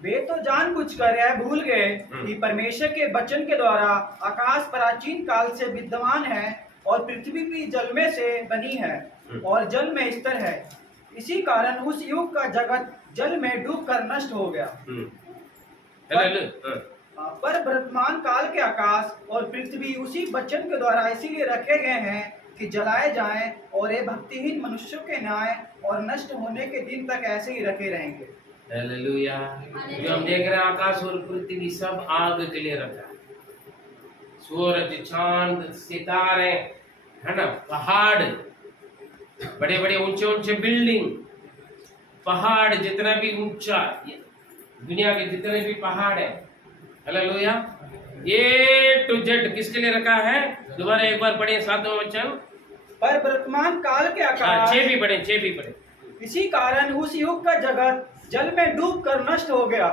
वे तो जानबूझकर यह भूल गए कि परमेश्वर के वचन के द्वारा आकाश प्राचीन काल से विद्यमान है और पृथ्वी भी जल में से बनी है और जल में स्थिर है। इसी कारण उस युग का जगत जल में डूबकर नष्ट हो गया। पर वर्तमान काल के आकाश और पृथ्वी उसी वचन के द्वारा इसीलिए रखे गए हैं कि जलाए जाएं और ये भक्तिहीन मनुष्यों के न्याय और नष्ट होने के दिन तक ऐसे ही रखे रहेंगे। हालेलुया। जो हम देख रहे हैं, आकाश और पृथ्वी सब आग के लिए रखा है। सूरज, चांद, सितारे, है ना, पहाड़, बड़े बड़े ऊंचे ऊंचे बिल्डिंग, पहाड़ जितना भी ऊंचा, दुनिया के जितने भी पहाड़ है, हालेलुया, ए टू जेड किसके लिए रखा है? दोबारा एक बार पढ़े 7वां वचन। पर वर्तमान काल के आकाश, 6 भी पढ़े। इसी कारण उस युग का जगत जल में डूबकर नष्ट हो गया।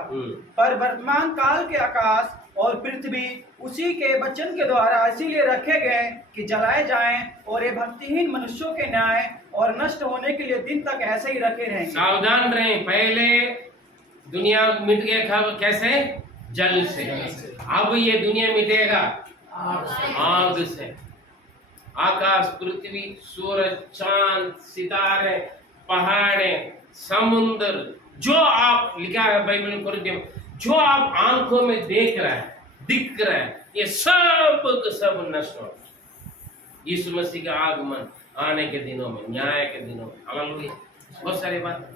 पर वर्तमान काल के आकाश और पृथ्वी उसी के वचन के द्वारा इसीलिए रखे गए कि जलाए जाएं और ये भक्तिहीन मनुष्यों के न्याय और नष्ट होने के लिए दिन तक ऐसे ही रखे रहेंगे। सावधान रहें, पहले दुनिया मिट गया कैसे? जल से। अब ये दुनिया मिटेगा आग से। आकाश, पृथ्वी, सूरज, चांद, सितारे, पहाड़े, समुद्र, जो आप, लिखा है बाइबल में, जो आप आंखों में देख रहे हैं, दिख रहे हैं, ये सब नष्ट हो। यीशु मसीह का आगमन आने के दिनों में, न्याय के दिनों में। हालेलुया। बहुत सारी बात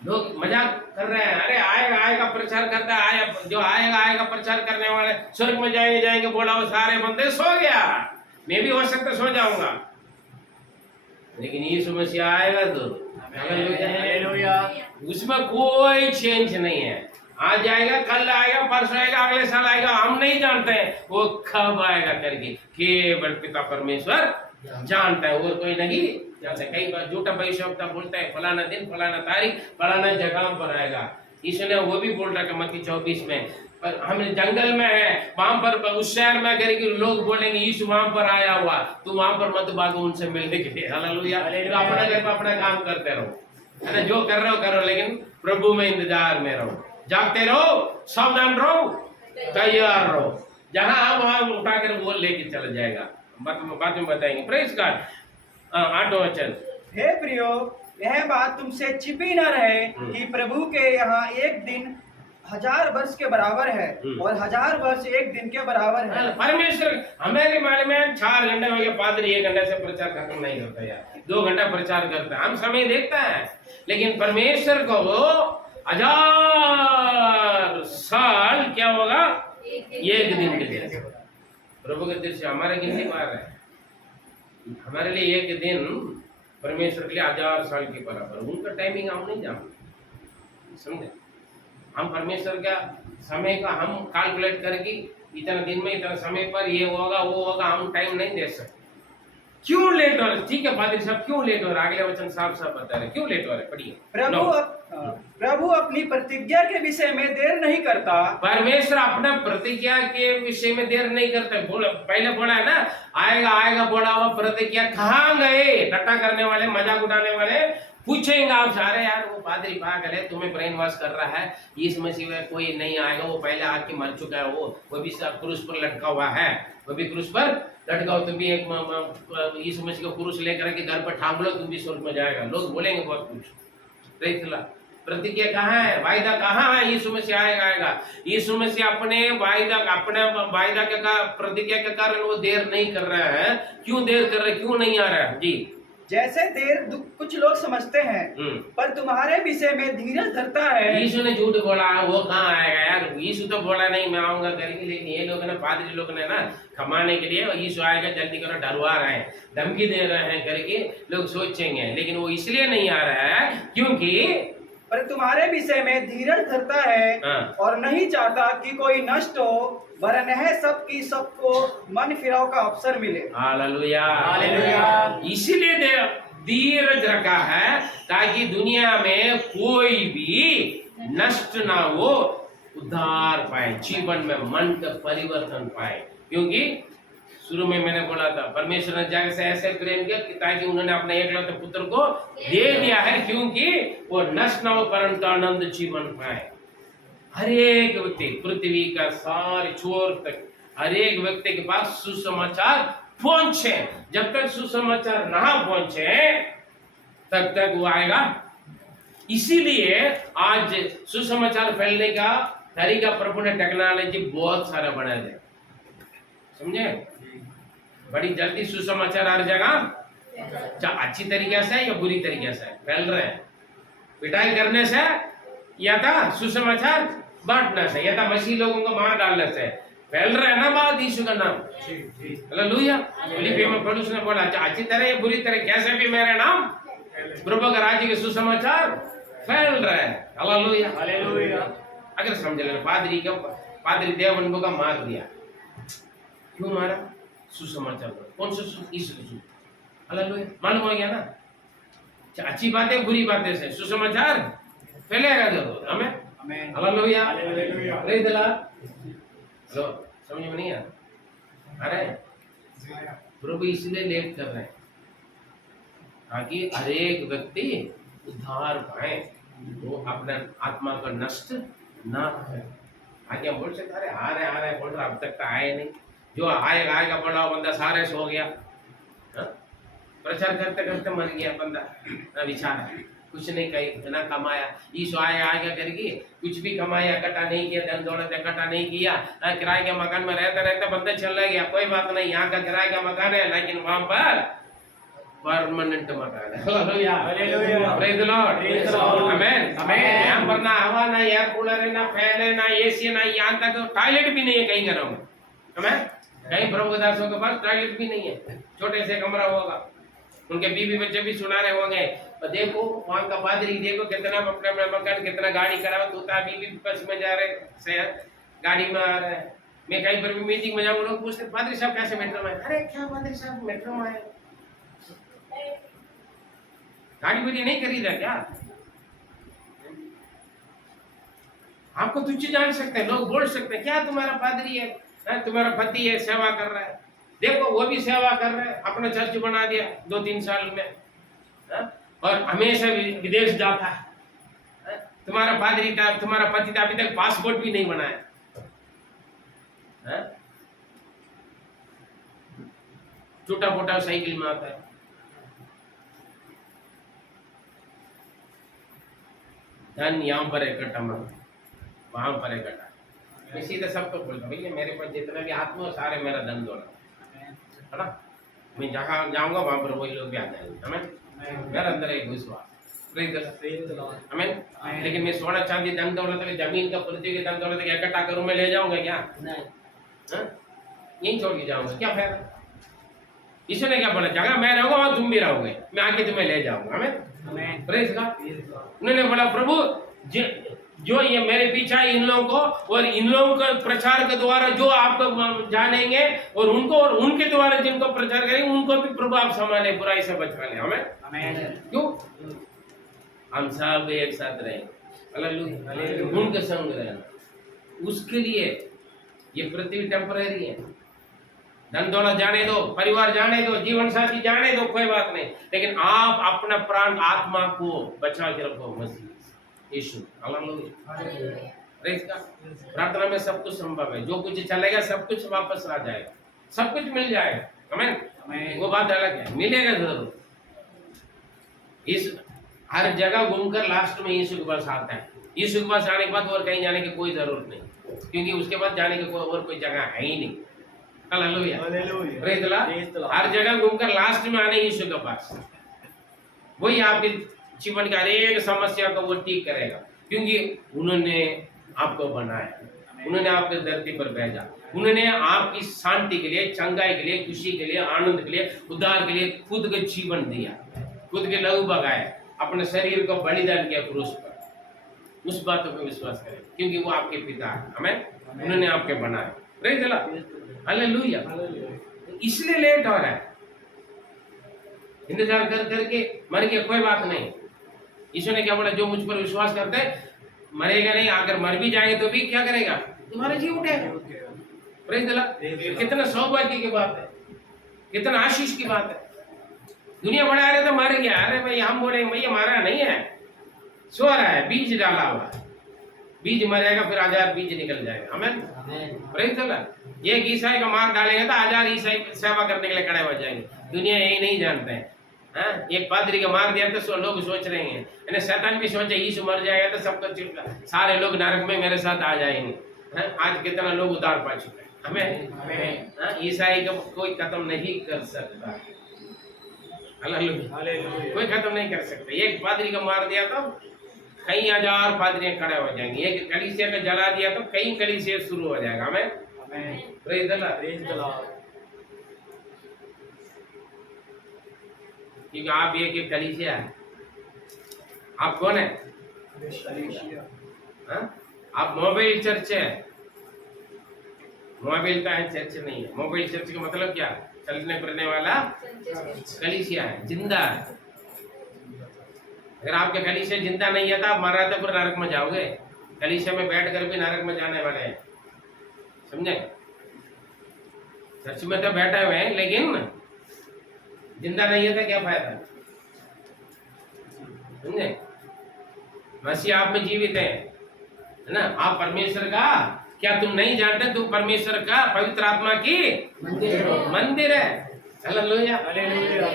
लोग मजाक कर रहे हैं, अरे आएगा प्रचार करता है, जो आएगा प्रचार करने वाले स्वर्ग में जाएंगे बोला, वो सारे बंदे सो गया। मैं भी हो सकता सो जाऊंगा, लेकिन यीशु मसीह आएगा तो हालेलुया, उसमें कोई चेंज नहीं है। आज जाएगा, कल आएगा, परसों आएगा, अगले साल आएगा, हम नहीं जानते हैं वो कब आएगा करके। केवल पिता परमेश्वर जानता है, और कोई नहीं जानता। कई बार झूठा भविष्यवक्ता बोलता है फलाना दिन, फलाना तारीख, फलाना जगह पर आएगा। यीशु ने वो भी बोल रहा है मत्ती 24 में, पर हम जंगल में है, वहां पर उस शहर में करके लोग बोलेंगे यीशु वहां पर आया हुआ, तू वहां पर मत भागो उनसे मिलने के लिए। हालेलुया। अपना घर पर अपना काम करते रहो, है ना, जो कर रहे हो करो, लेकिन प्रभु में इंतजार में रहो, जागते रहो, सावधान रहो, तैयार रहो। जहां आप वहां उठाकर वो लेके चला जाएगा। बाद में बताएंगे। Praise God. 8वां वचन। हे प्रियो, यह बात तुमसे छिपी न रहे कि प्रभु के यहाँ एक दिन 1000 वर्ष के बराबर है और 1000 वर्ष एक दिन के बराबर है। परमेश्वर हमारे मालूम है 4 घंटे हो गए, पादरी 1 घंटे से प्रचार खत्म नहीं करता यार, 2 घंटा प्रचार करता है, हम समय देखता है, लेकिन परमेश्वर को 1000 साल क्या होगा? एक दिन के लिए। प्रभु के दृश्य हमारे गिनती पार है, हमारे लिए एक दिन परमेश्वर के लिए 1000 साल के बराबर। उनका टाइमिंग हम नहीं जानते, समझे? हम परमेश्वर का समय का हम कैलकुलेट करके इतना दिन में इतना समय पर ये होगा वो होगा, हम टाइम नहीं दे सकते। क्यों लेट हो रहे? ठीक है पादरी साहब, क्यों लेट हो रहा? अगले वचन साफ साफ बता रहे क्यों लेट हो रहे, पढ़िए। प्रभु अपनी प्रतिज्ञा के विषय में देर नहीं करता। परमेश्वर अपना प्रतिज्ञा के विषय में देर नहीं करते। पहले बोला है ना, आएगा आएगा बोला हुआ प्रतिज्ञा कहाँ गए? टट्टा करने वाले, मजाक उड़ाने वाले पूछेंगे आपसे, अरे यार वो पादरी पागल है, तुम्हें ब्रेन वॉश कर रहा है, इस मसीह में कोई नहीं आएगा, वो पहले आके मर चुका है, वो भी सब क्रूस पर लटका हुआ है, वो भी क्रूस पर लटका हो, तुम भी एक इस मसीह को क्रूस लेकर के घर पर ठाम लो, तुम भी स्वर्ग में जाएगा। लोग बोलेंगे बहुत कुछ। प्रतिज्ञा कहाँ है? वायदा कहाँ है? यीशु मसीह आएगा। यीशु मसीह अपने वायदा के प्रतिज्ञा के कारण वो देर नहीं कर रहा है। क्यों देर कर रहे, क्यों नहीं आ रहा है जी? जैसे देर कुछ लोग समझते हैं, पर तुम्हारे विषय में धीरज धरता है। यीशु ने झूठ बोला, वो कहाँ आएगा यार? यीशु तो बोला नहीं मैं आऊंगा करके, लेकिन ये लोग ना, पादरी लोग ने ना कमाने के लिए यीशु आएगा जल्दी करो डरवा रहे हैं, धमकी दे रहे हैं करके लोग सोचेंगे, लेकिन वो इसलिए नहीं आ रहा है क्योंकि पर तुम्हारे विषय में धीरज धरता है और नहीं चाहता कि कोई नष्ट हो, वरन है सबकी सबको मन फिराव का अवसर मिले। Hallelujah, hallelujah. इसीलिए धीरज रखा है ताकि दुनिया में कोई भी नष्ट ना हो, उद्धार पाए, जीवन में मन का परिवर्तन पाए। क्योंकि शुरू में मैंने बोला था, परमेश्वर ने जगत से ऐसे प्रेम किया कि ताकि उन्होंने अपने एकलौते पुत्र को दे दिया है, क्योंकि वो नष्ट न हो परंतु आनंद जीवन पाए। हर एक व्यक्ति, पृथ्वी का सारे छोर तक हर एक व्यक्ति के पास सुसमाचार पहुंचे। जब तक सुसमाचार ना पहुंचे तब तक वो आएगा। इसीलिए आज सुसमाचार फैलने का तरीका प्रभु ने टेक्नोलॉजी बहुत सारा बना दिया, समझे? बड़ी जल्दी सुसमाचार हर जगह अच्छी तरीके से या बुरी तरीके से फैल रहे हैं। पिटाई करने से या था सुसमाचार बांटने से, या था मसीह लोगों को मार डालने से फैल रहे हैं ना बात यीशु का नाम। हालेलुया। फिलिप्पियों में पौलुस ने बोला अच्छी तरह या बुरी तरह कैसे भी मेरे नाम प्रभु का राज्य के सुसमाचार फैल रहा है। Hallelujah, hallelujah. अगर समझ लेना, पादरी देवबंधु का मार दिया, क्यों मारा? सुसमाचार कौन सा? यीशु। हालेलुया, मालूम हो गया ना। अच्छी बातें बुरी बातें से सुसमाचार फैलेगा जरूर। हमें hallelujah, hallelujah. Praise the lord. लो समझ में नहीं आ रहा है? प्रभु इसलिए लेट कर रहे हैं ताकि हर एक व्यक्ति उद्धार पाए, वो अपना आत्मा का नष्ट ना करे। आगे हम बोल सकते आ रहे बोल रहा, अब तक तो आए नहीं। जो आएगा बोला बंदा सारे सो गया, प्रचार करते करते मर गया बंदा, विचार कुछ नहीं कही ना कमाया। ईशु आएगा करके कुछ भी कमाया, इकट्ठा नहीं किया, धन दौलत इकट्ठा नहीं किया, किराए के मकान में रहते बंदा चला गया। कोई बात नहीं, यहाँ का किराए का मकान है लेकिन वहां पर परमानेंट मकान है। Hallelujah, hallelujah. Praise the lord, amen, amen. यहाँ पर ना हवा, ना एयर कूलर है, ना फैन है, ना एसी, ना यहाँ तक टॉयलेट भी नहीं है कहीं घरों में। आमेन। कहीं प्रभु दासों के पास टॉयलेट भी नहीं है, छोटे से कमरा होगा, उनके बीवी बच्चे भी सुना रहे होंगे। और देखो वहां का पादरी, देखो कितना अपने अपने मकान, कितना गाड़ी खड़ा हो, तोता बीवी बस में जा रहे, शहर गाड़ी में आ रहे हैं। मैं कहीं पर भी मीटिंग में जाऊँ, लोग पूछते पादरी साहब कैसे मेट्रो में? अरे क्या पादरी साहब मेट्रो में आए? गाड़ी मुझे नहीं खरीदा क्या? आपको तुच्छ जान सकते हैं, लोग बोल सकते हैं क्या तुम्हारा पादरी है, तुम्हारा पति है, सेवा कर रहा है। देखो वो भी सेवा कर रहे हैं, अपना चर्च बना दिया 2-3 साल में, और हमेशा विदेश जाता है। तुम्हारा पादरी था, तुम्हारा पति था, अभी तक पासपोर्ट भी नहीं बनाया। छोटा मोटा साइकिल में आता है। धन यहाँ पर इकट्ठा, वहां पर इकट्ठा। मैं सीधा सबको बोलता भैया मेरे पास जितना भी आत्मा सारे मेरा धन दौलत है ना, मैं जहाँ जाऊंगा वहां पर वही लोग भी आ जाएंगे। हमें मेरा अंदर एक विश्वास, हमें। लेकिन मैं सोना चांदी धन दौलत जमीन का पृथ्वी के धन दौलत इकट्ठा करूं, मैं ले जाऊंगा क्या? यही छोड़ के जाऊंगा, क्या फायदा? ईश्वर ने क्या बोला, जगह मैं रहूंगा वहां तुम भी रहोगे, मैं आके तुम्हें ले जाऊंगा। हमें प्रेज़ गॉड। उन्होंने बोला प्रभु जो ये मेरे पीछे इन लोगों को और इन लोगों के प्रचार के द्वारा जो आपको जानेंगे और उनको और उनके द्वारा जिनको प्रचार करेंगे उनको भी प्रभु आप संभाले, बुराई से बचा ले हमें। क्यों? हम सब एक साथ रहें, हालेलुया, उनके संग रहना। उसके लिए ये पृथ्वी टेम्परेरी है। धन दौलत जाने दो, परिवार जाने दो, जीवन साथी जाने दो, कोई बात नहीं, लेकिन आप अपना प्राण आत्मा को बचा के रखो मसीह यीशु। Hallelujah, praise God. प्रार्थना में सब कुछ संभव है, जो कुछ चलेगा सब कुछ वापस आ जाएगा, सब कुछ मिल जाएगा। आमीन। वो बात अलग है, मिलेगा जरूर। इस हर जगह घूमकर लास्ट में यीशु के पास आता है। यीशु के पास आने के बाद और कहीं जाने की कोई जरूरत नहीं, क्योंकि उसके बाद जाने की और कोई जगह है ही नहीं। Hallelujah, praise the lord. हर जगह घूमकर लास्ट में आने यीशु के पास, वही आपके जीवन की हर एक समस्या को वो ठीक करेगा, क्योंकि उन्होंने आपको बनाया, उन्होंने आपके धरती पर भेजा, उन्होंने आपकी शांति के लिए, चंगाई के लिए, खुशी के लिए, आनंद के लिए, उद्धार के लिए खुद का जीवन दिया, खुद के लहू बगाए, अपने शरीर को बलिदान किया क्रूस पर। उस बातों पर विश्वास करें, क्योंकि वो आपके पिता है, हमें उन्होंने आपके बनाया। Praise the lord, hallelujah. इसलिए लेट हो रहा है, इंतजार कर करके मर गया, कोई बात नहीं। ईश्वर ने क्या बोला? जो मुझ पर विश्वास करते हैं मरेगा नहीं, अगर मर भी जाएगा तो भी क्या करेगा? तुम्हारा जी उठेगा। Praise the Lord. कितना सौभाग्य की बात है, कितना आशीष की बात है। दुनिया बढ़ा रहे तो मर गया, अरे भाई हम बोलेंगे भैया हमारा नहीं है, सो रहा है, बीज डाला हुआ, बीज मरेगा फिर 1000 बीज निकल जाएगा। हमें प्रेज द लॉर्ड। एक ईसाई का मार डालेंगे तो 1000 ईसाई सेवा करने के लिए खड़े हो जाएंगे। दुनिया यही नहीं जानते हैं। एक पादरी का मार दिया तो लोग सोच रहे हैं, शैतान भी सोचे यीशु मर जाएगा तो सबको सारे लोग नरक में मेरे साथ आ जाएंगे। आज कितना लोग उद्धार पा चुके हैं। हमें ईसाई को कोई खत्म नहीं कर सकता, कोई खत्म नहीं कर सकता। एक पादरी का मार दिया तो कई 1000 पादरियां खड़े हो जाएंगे, एक कलीसिया का जला दिया तो कई कलीसिया शुरू हो जाएगा। हमें प्रेज द लॉर्ड। क्योंकि आप एक कलीसिया है। आप कौन है? आप मोबाइल चर्च है, मोबाइल का है, चर्च नहीं है। मोबाइल चर्च का मतलब क्या? चलने फिरने वाला कलीसिया है, जिंदा है। अगर आपके कलीसिया जिंदा नहीं है तो आप मर रहे तो फिर नरक में जाओगे। कलीसिया में बैठ कर भी नरक में जाने वाले हैं, समझे? चर्च में तो बैठे हुए हैं लेकिन जिंदा नहीं है तो क्या फायदा, समझे? मसीह आप में जीवित है ना? आप परमेश्वर का, क्या तुम नहीं जानते तुम परमेश्वर का पवित्र आत्मा की मंदिर है। हालेलुया।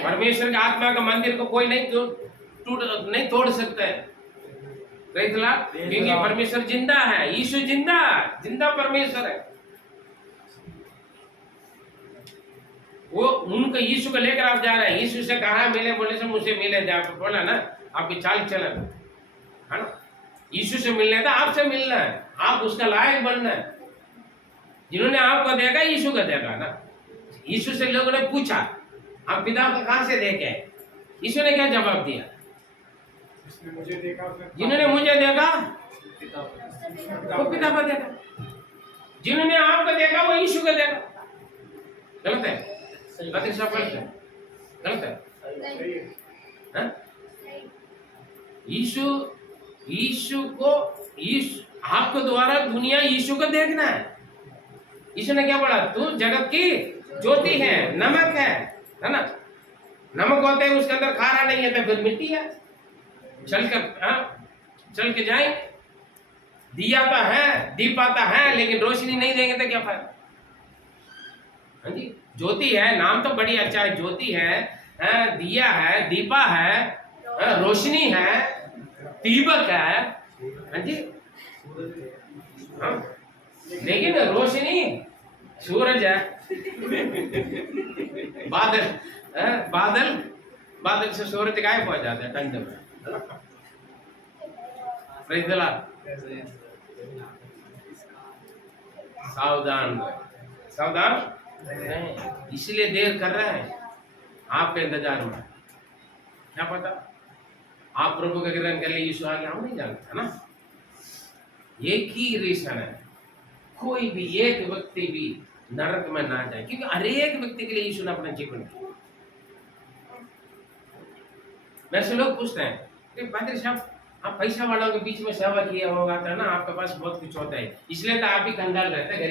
परमेश्वर का आत्मा का मंदिर को कोई नहीं तोड़ सकता है। Praise the Lord. क्योंकि परमेश्वर जिंदा है, यीशु जिंदा परमेश्वर है। वो उनका यीशु को लेकर आप जा रहे हैं। यीशु से कहा मिले, बोले से मुझसे मिले, जाकर बोला ना आपकी चाल चलन है ना। यीशु से मिलने था, आपसे मिलना है, आप उसका लायक बनना है। जिन्होंने आपको देखा यीशु को देखा ना। यीशु से लोगों ने पूछा आप पिता को कहां से देखे? यीशु ने क्या जवाब दिया? जिन्होंने मुझे देखा वो पिता को देखा, जिन्होंने आपको देखा वो यीशु को देखा। गलत है? गलत है? यीशु को आपको द्वारा दुनिया यीशु को देखना है। यीशु ने क्या बोला? तू जगत की ज्योति है, नमक है ना? नमक होते हैं उसके अंदर खारा नहीं है तो फिर मिट्टी है, चल के जाए। दिया तो है, दीप आता है, लेकिन रोशनी नहीं देंगे तो क्या फायदा? हाँ जी, ज्योति है, नाम तो बड़ी अच्छा है, ज्योति है, दिया है, दीपा है, रोशनी है, दीपक है। हाँ जी, हाँ, लेकिन रोशनी सूरज है, बादल से सूरज गायब हो जाता है ठंड में। Praise the Lord. सावधान इसलिए देर कर रहा है आपके इंतजार में। क्या पता आप प्रभु का ग्रहण कर लिए, यीशु आगे हम नहीं जानते, है ना? एक ही रीजन है, कोई भी एक व्यक्ति भी नरक में ना जाए, क्योंकि हर एक व्यक्ति के लिए यीशु ने अपना जीवन दिया। मेरे से लोग पूछते हैं कि पादरी साहब आप पैसा वालों के बीच में सेवा किया होगा था ना, आपके पास बहुत कुछ होता है, इसलिए तो आप भी कंगाल रहते हैं,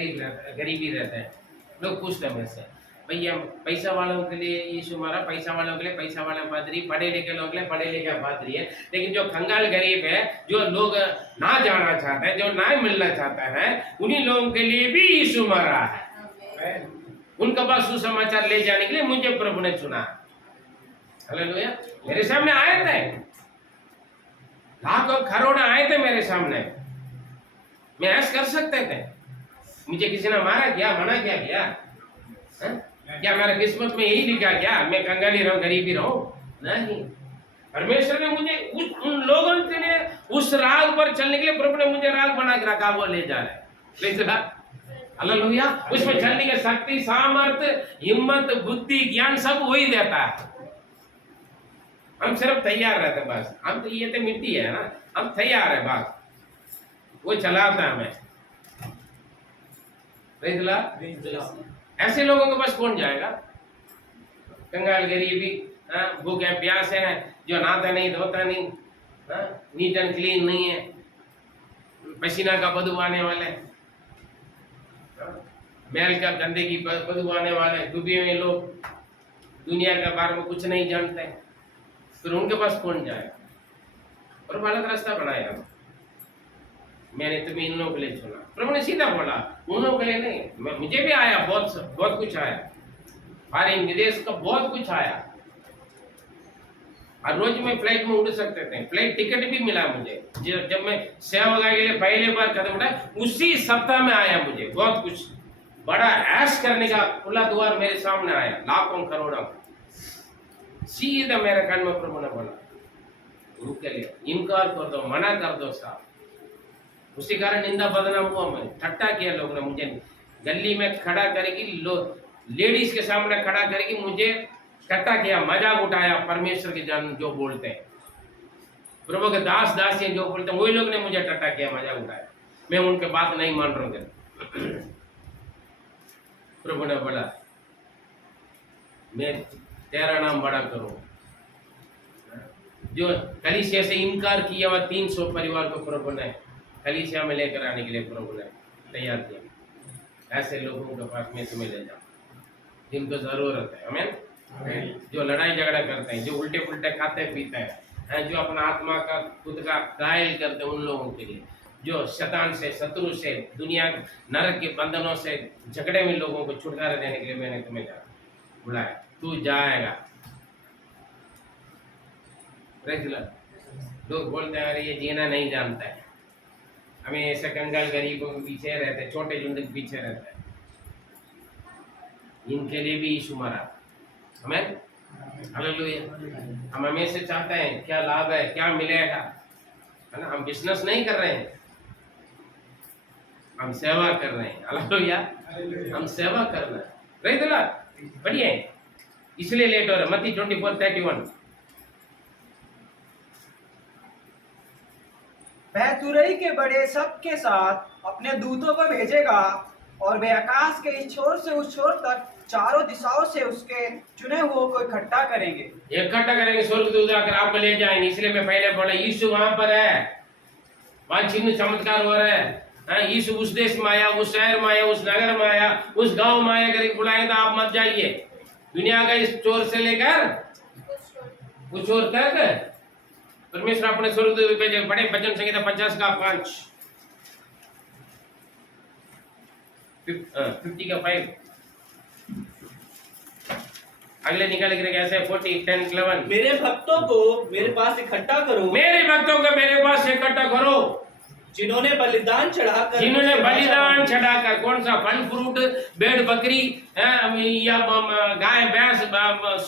गरीबी रहते हैं। लोग पूछते हैं मेरे से, भैया पैसा वालों के लिए यीशु मारा, पैसा वालों के लिए पैसा वाला पादरी, पढ़े लिखे लोगों के लिए पढ़े लिखे पादरी है, लेकिन जो कंगाल गरीब है, जो लोग ना जाना चाहते हैं, जो ना मिलना चाहता है, उन्हीं लोगों के लिए भी यीशु मारा है। उनका पास सुसमाचार ले जाने के लिए मुझे प्रभु ने चुना। हालेलुया। मेरे सामने आए थे, लाखों करोड़ आए थे मेरे सामने, मैं ऐसा कर सकते थे, मुझे किसी ने मारा क्या, मना क्या किया? क्या मेरा किस्मत में यही लिखा क्या मैं कंगाली रहूं, गरीबी रहूं? नहीं, परमेश्वर ने मुझे उन लोगों के लिए उस राग पर चलने के लिए प्रभु ने मुझे राग बना के रखा, वो ले जा रहे हैं। हालेलुया। उसमें चलने की शक्ति, सामर्थ्य, हिम्मत, बुद्धि, ज्ञान सब वही देता है। हम सिर्फ तैयार रहते बस, हम तो ये तो मिट्टी है ना, हम तैयार है बस, वो चलाता है हमें। ऐसे लोगों के पास कौन जाएगा? कंगाल गरीबी, भूखे प्यासे हैं, जो नहाता नहीं धोता नहीं, नीट एंड क्लीन नहीं है, पसीना का बदबू आने वाले, मैल का गंदगी बदबू आने वाले, डूबे हुए लोग, दुनिया के बारे में कुछ नहीं जानते, फिर उनके पास कौन जाएगा? और अलग रास्ता बनाया, मैंने तुम्हें इन लोगों के लिए चुना। प्रभु ने सीधा बोला, उन लोगों के लिए नहीं। मुझे भी आया, बहुत कुछ आया, फॉरेन विदेश का बहुत कुछ आया, और रोज में फ्लाइट में उड़ सकते थे, फ्लाइट टिकट भी मिला मुझे। जब मैं सेवा के लिए पहले बार कदम उठाया, उसी सप्ताह में आया मुझे बहुत कुछ, बड़ा ऐश करने का खुला द्वार मेरे सामने आया, लाखों करोड़ों। सीधा मेरे कान में प्रभु ने बोला, उनके लिए इनकार कर दो, मना कर दो साहब। उसी कारण निंदा बदनाम हुआ, मैं ठट्टा किया लोगों ने, मुझे गली में खड़ा करेगी, लेडीज के सामने खड़ा करेगी, मुझे ठट्टा किया, मजाक उठाया। परमेश्वर के जन जो बोलते हैं, प्रभु के दास दासियां जो बोलते हैं, वही लोग ने मुझे ठट्टा किया, मजाक उठाया। मैं उनके बात नहीं मान रहा हूँ। प्रभु ने बोला, मैं तेरा नाम बड़ा करूं। जो कलीसिया से इनकार किया हुआ 300 परिवार को प्रभु ने कलीसिया में लेकर आने के लिए प्रभु ने तैयार किया। ऐसे लोगों के पास में तुम्हें ले जाओ जिनको जरूरत है। हमें जो लड़ाई झगड़ा करते हैं, जो उल्टे पुल्टे खाते पीते हैं, जो अपना आत्मा का खुद का घायल करते हैं, उन लोगों के लिए, जो शैतान से, शत्रु से, दुनिया नरक के बंधनों से झगड़े में लोगों को छुटकारा देने के लिए मैंने तुम्हें बुलाया। तू जाएगा। लोग बोलते हैं अरे ये जीना नहीं जानता है, हमें ऐसे कंगाल गरीबों के पीछे रहते हैं, छोटे झुंड के पीछे रहते हैं। इनके लिए भी यीशु मरा। हमें हालेलुया। हम हमेशा चाहते हैं क्या लाभ है, क्या मिलेगा, है ना। हम बिजनेस नहीं कर रहे हैं, हम सेवा कर रहे हैं। हालेलुया। हम सेवा कर रहे हैं। रही दिला बढ़िया है, इसलिए लेट हो रहा है। मत्ती 24:31। वह तुरई के बड़े सब के साथ अपने दूतों को भेजेगा, और वे आकाश के इस छोर से उस छोर तक चारों दिशाओं से उसके चुने हुओं को इकट्ठा करेंगे। इकट्ठा करेंगे, स्वर्गदूत आकर आपको ले जाएंगे। इसलिए मैं पहले बोला, यीशु वहां पर है, वहां चिन्ह चमत्कार हो रहा है। यीशु उस देश में आया, उस शहर में आया, उस नगर में आया, उस गांव में आया करके बुलाए, तो आप मत जाइए। दुनिया का इस चोर से लेकर उस चोर तक परमेश्वर अपने स्वर्गदूत भेजे। बड़े भजन संहिता 50:5, 50:5 अगले निकाल के कैसे 40, 10, 11। मेरे भक्तों को मेरे पास इकट्ठा करो, मेरे भक्तों को मेरे पास इकट्ठा करो, जिन्होंने बलिदान चढ़ाकर कौन सा फल फ्रूट, भेड़ बकरी या गाय भैंस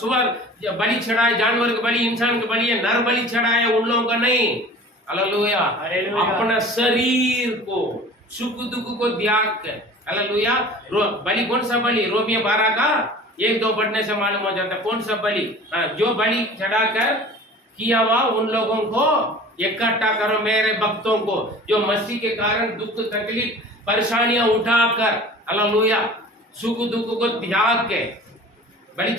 सुअर बलि चढ़ाए, जानवर की बलि, इंसान की बलि, नर बलि चढ़ाए, उन लोगों का नहीं। हालेलुया। अपना शरीर को सुख दुख को त्याग कर, हालेलुया। बलि कौन सा बलि? रोमियो 12 का 1-2 पढ़ने से मालूम हो जाता है कौन सा बलि। जो बलि चढ़ाकर किया हुआ उन लोगों को इकट्ठा करो मेरे भक्तों को जो मसीह के कारण दुख तकलीफ परेशानियां उठाकर, हालेलुया, सुख दुख को त्याग के बलि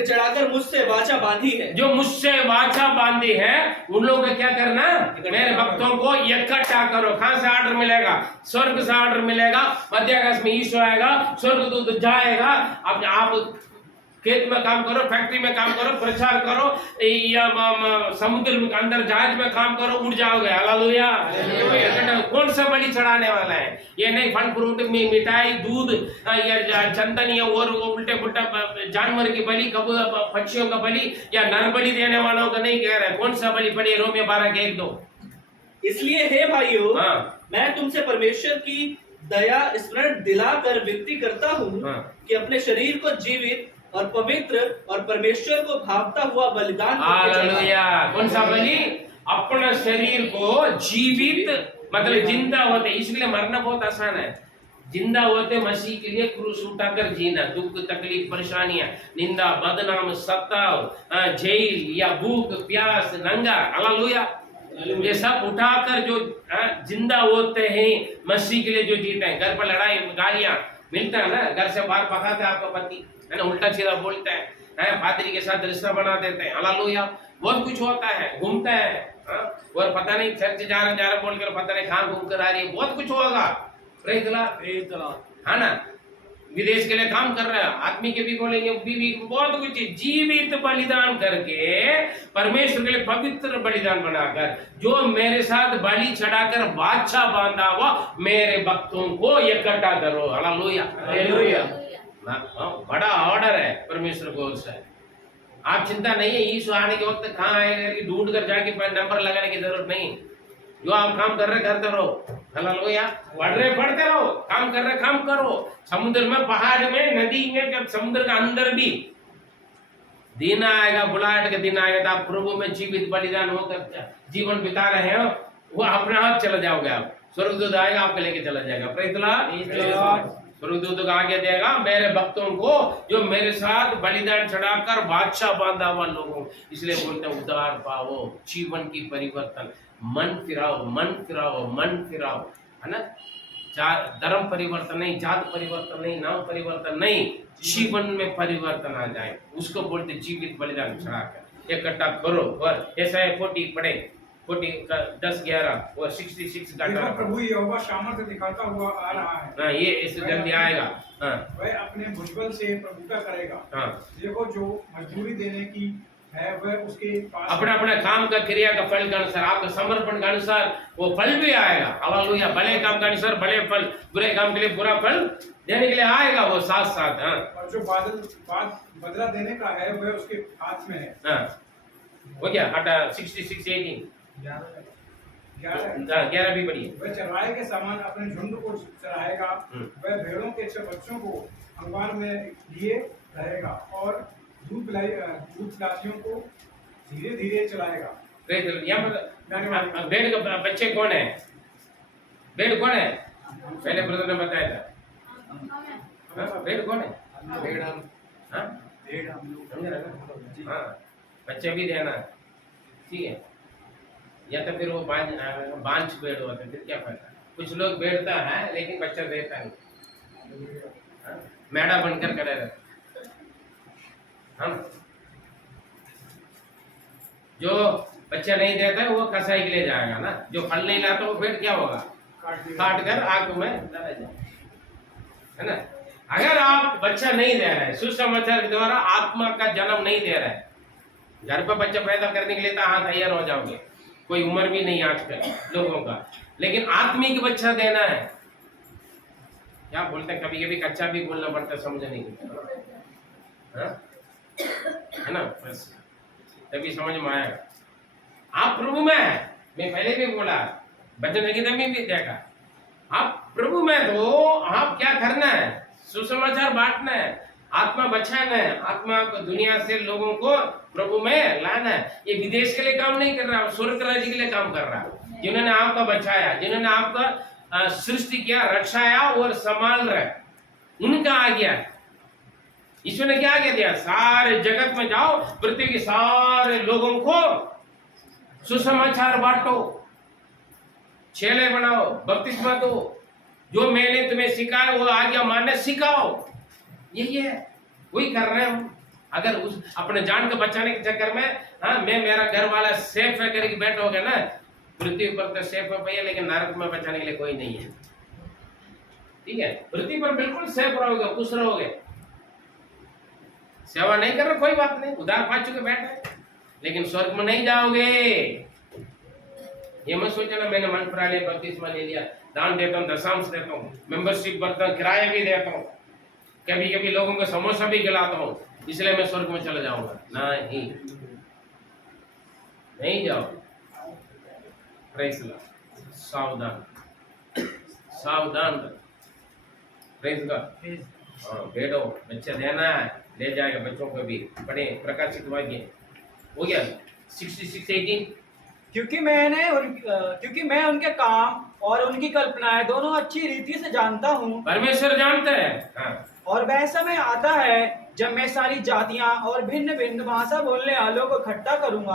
चढ़ाकर मुझसे वाचा बांधी है, जो मुझसे वाचा बांधी है उन लोगों को क्या करना, मेरे भक्तों को इकट्ठा करो। कहां से ऑर्डर मिलेगा? स्वर्ग से ऑर्डर मिलेगा। मध्य आकाश में ईश्वर आएगा, स्वर्गदूत जाएगा, अब आप खेत में काम करो, फैक्ट्री में काम करो, प्रचार करो, या समुद्र के अंदर जहाज में काम करो, उड़ जाओगे। हालेलुया। कौन सा बलि चढ़ाने वाला है? ये नहीं फल फ्रूट में मिठाई दूध या चंदन या और उल्टे पुल्टा जानवर की बलि, कबूतर पक्षियों का बलि या नर बलि देने वालों का नहीं कह रहे। कौन सा बलि पढ़िए रोमियो 12:1-2। इसलिए हे भाइयों, मैं तुमसे परमेश्वर की दया स्मरण दिलाकर विनती करता हूँ कि अपने शरीर को जीवित और पवित्र और परमेश्वर को भावता हुआ बलिदान। हालेलुया। कौन सा बलि? अपना शरीर को जीवित, मतलब जिंदा होते। इसलिए मरना बहुत आसान है। जिंदा होते मसीह के लिए क्रूस उठाकर जीना, दुख तकलीफ परेशानियां, निंदा बदनाम सताव, जेल या भूख प्यास नंगा, हालेलुया, ये सब उठाकर जो जिंदा होते हैं मसीह के लिए, जो जीते हैं। घर पर लड़ाई गालियां मिलता है ना, घर से बाहर भगाते आपका पति है ना, उल्टा सीधा बोलता है, पादरी के साथ रिश्ता बना देते हैं, हालेलुया, बहुत कुछ होता है, घूमता है, और पता नहीं चर्च जा रहा बोलकर पता नहीं कहां घूम कर आ रही है, बहुत कुछ होगा। प्रेज़ द लॉर्ड, है ना, विदेश के लिए काम कर रहे हैं, आदमी के भी बोलेंगे, बीवी बहुत कुछ जीवित बलिदान करके परमेश्वर के लिए पवित्र बलिदान बनाकर, जो मेरे साथ बलि चढ़ाकर बादशाह बांधा हुआ मेरे भक्तों को इकट्ठा करो। Hallelujah, hallelujah. बड़ा ऑर्डर है परमेश्वर को से। आप चिंता नहीं है, यीशु आने के वक्त कहाँ आएगा ढूंढ कर जाके नंबर लगाने की जरूरत नहीं। जो आप काम कर रहे करते रहो, हालेलुया, पढ़ रहे पढ़ते रहो, काम कर रहे काम करो। समुद्र में, पहाड़ में, नदी में, जब समुद्र का अंदर भी दिन आएगा, बुलाहट का दिन आएगा, तो आप प्रभु में जीवित बलिदान होकर जीवन बिता रहे हो, वो अपने आप चला जाओगे। आप स्वर्गदूत आएगा, आपको लेके चला जाएगा। Praise the Lord. स्वर्गदूत को आगे देगा मेरे भक्तों को जो मेरे साथ बलिदान चढ़ाकर बादशाह बांधा हुआ लोगों। इसलिए बोलते हैं उद्धार पाओ, जीवन की परिवर्तन, मन फिराओ, मन फिराओ, मन फिराओ, है ना। धर्म परिवर्तन नहीं, जात परिवर्तन नहीं, नाम परिवर्तन नहीं, जीवन में परिवर्तन आ जाए, उसको बोलते जीवित बलिदान चढ़ाकर इकट्ठा करो। और ऐसा है 40 पढ़े, 10-11 और 66 का प्रभु यहोवा सामर्थ्य दिखाता हुआ आ रहा है। ये इस जल्दी आएगा। वह अपने भुजबल से प्रभुता करेगा। देखो जो मजदूरी देने की है वह उसके पास अपने अपने काम का क्रिया का फल के अनुसार, आपके समर्पण के अनुसार वो फल भी आएगा। हालेलुया। भले काम के अनुसार भले फल, बुरे काम के लिए बुरा फल देने के लिए आएगा वो साथ साथ। और जो बदला देने का है वह उसके हाथ में है। हो गया। 66-18 11 भी बढ़िए। वह चरवाहे के समान अपने झुंड को चराएगा, वह भेड़ों के बच्चों को अंबार में लिए रहेगा और दूध पिलासियों को धीरे धीरे चलाएगा। यहाँ पर भेड़ का बच्चे कौन है? भेड़ कौन है? पहले ब्रदर ने बताया था। भेड़ कौन है? भेड़ हाँ, बच्चे भी देना, ठीक है। या तो फिर वो बांझ भेड़ होता है, फिर क्या फायदा। कुछ लोग भेड़ता है लेकिन बच्चा देता नहीं, मेढ़ा बनकर खड़े रहता। जो बच्चा नहीं देता है वो कसाई के लिए जाएगा ना, जो फल नहीं लाता वो फिर क्या होगा? काट कर आग में डाला जाए, है ना। अगर आप बच्चा नहीं दे रहे हैं, सुसमाचार के द्वारा आत्मा का जन्म नहीं दे रहे हैं, घर पर बच्चा पैदा करने के लिए तो हाँ तैयार हो जाओगे, कोई उम्र भी नहीं आजकल लोगों का, लेकिन आत्मिक बच्चा देना है। क्या बोलते हैं, कभी कभी कच्चा भी बोलना पड़ता है समझने के लिए, है ना, बस तभी समझ में आएगा। आप प्रभु में है, मैं पहले भी बोला, बचन की तभी भी देखा, आप प्रभु में तो आप क्या करना है? सुसमाचार बांटना है, आत्मा बचाना है, आत्मा को दुनिया से लोगों को प्रभु में लाना है। ये विदेश के लिए काम नहीं कर रहा, स्वर्ग राज्य के लिए काम कर रहा है। जिन्होंने आपका बचाया, जिन्होंने आपका सृष्टि किया, रक्षाया और संभाल रहे, उनका आ गया। ईश्वर ने क्या कह दिया, सारे जगत में जाओ, पृथ्वी के सारे लोगों को सुसमाचार बांटो, चेले बनाओ, बपतिस्मा दो, जो मैंने तुम्हें सिखाया वो आज्ञा मानने सिखाओ। यही है, वही कर रहे हम। अगर उस अपने जान को बचाने के चक्कर में हाँ मैं मेरा घर वाला सेफ है करके बैठोगे ना, पृथ्वी पर तो सेफ है भैया, लेकिन नरक में बचाने के लिए कोई नहीं है। ठीक है, पृथ्वी पर बिल्कुल सेफ रहोगे, खुश रहोगे, सेवा नहीं कर रहे कोई बात नहीं, उधार पा चुके बैठे, लेकिन स्वर्ग में नहीं जाओगे। ये मत सोचना मैंने मन फरा लिया, बपतिस्मा ले लिया, दान देता हूँ, दशांश देता हूँ, मेंबरशिप भरता हूँ, किराया भी देता हूँ, कभी कभी लोगों को समोसा भी खिलाता हूँ, इसलिए मैं स्वर्ग में चला जाऊंगा। नहीं, नहीं जाओ। Praise Lord. सावधान, सावधान। Praise Lord. हाँ, बैठो, बच्चा देना है, ले जाएगा बच्चों को भी। पढ़े प्रकाशित वाक्य हो गया 66:18। क्योंकि मैं उनके काम और उनकी कल्पनाएं दोनों अच्छी रीति से जानता हूँ। परमेश्वर जानता है। हाँ। और वह समय आता है जब मैं सारी जातियां और भिन्न भिन्न भाषा बोलने वालों को इकट्ठा करूंगा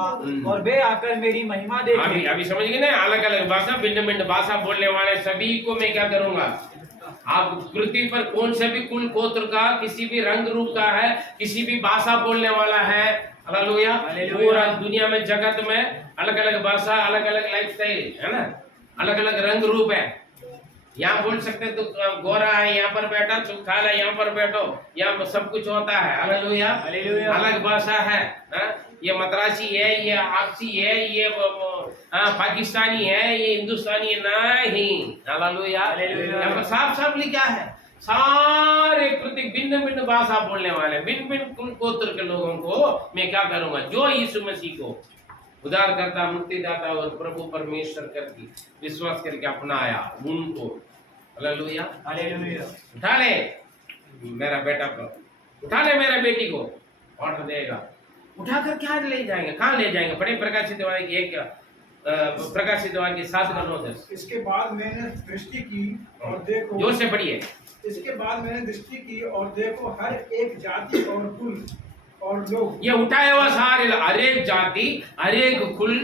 और वे आकर मेरी महिमा देखेंगे। अभी समझ गए ना, अलग अलग भाषा, भिन्न भिन्न भाषा बोलने वाले सभी को मैं क्या करूंगा। आप पृथ्वी पर कौन से भी कुल गोत्र का, किसी भी रंग रूप का है, किसी भी भाषा बोलने वाला है, हालेलुया, पूरा दुनिया में जगत में अलग अलग भाषा, अलग अलग लाइफस्टाइल है ना, अलग अलग रंग रूप है। यहाँ बोल सकते तो गोरा है यहाँ पर बैठा, सुखाल है यहाँ पर बैठो, यहाँ सब कुछ होता है। हालेलुया, अलग भाषा है। ये मद्रासी है, ये आपसी है, ये पाकिस्तानी है, ये हिंदुस्तानी है, नहीं। हालेलुया, यहाँ पर साफ साफ लिखा है, सारे प्रति भिन्न भिन्न भाषा बोलने वाले, भिन्न भिन्न गोत्र के लोगों को मैं क्या करूंगा, जो यीशु मसीह को उद्धारकर्ता, मुक्तिदाता और प्रभु परमेश्वर करके विश्वास करके अपनाया उनको। Hallelujah, hallelujah. उठा ले मेरा बेटा को, उठा ले मेरा बेटी को, ऑर्डर देगा। उठाकर क्या ले जाएंगे, कहाँ ले जाएंगे। बड़े प्रकाशित वाक्य की एक प्रकाशित वाक्य 7:9-10। इसके बाद मैंने दृष्टि की और देखो, जोर से पढ़िए। इसके बाद मैंने दृष्टि की और देखो, हर एक जाति और कुल और लोग, ये उठाए हुआ सारे, हर एक जाति, हर एक कुल,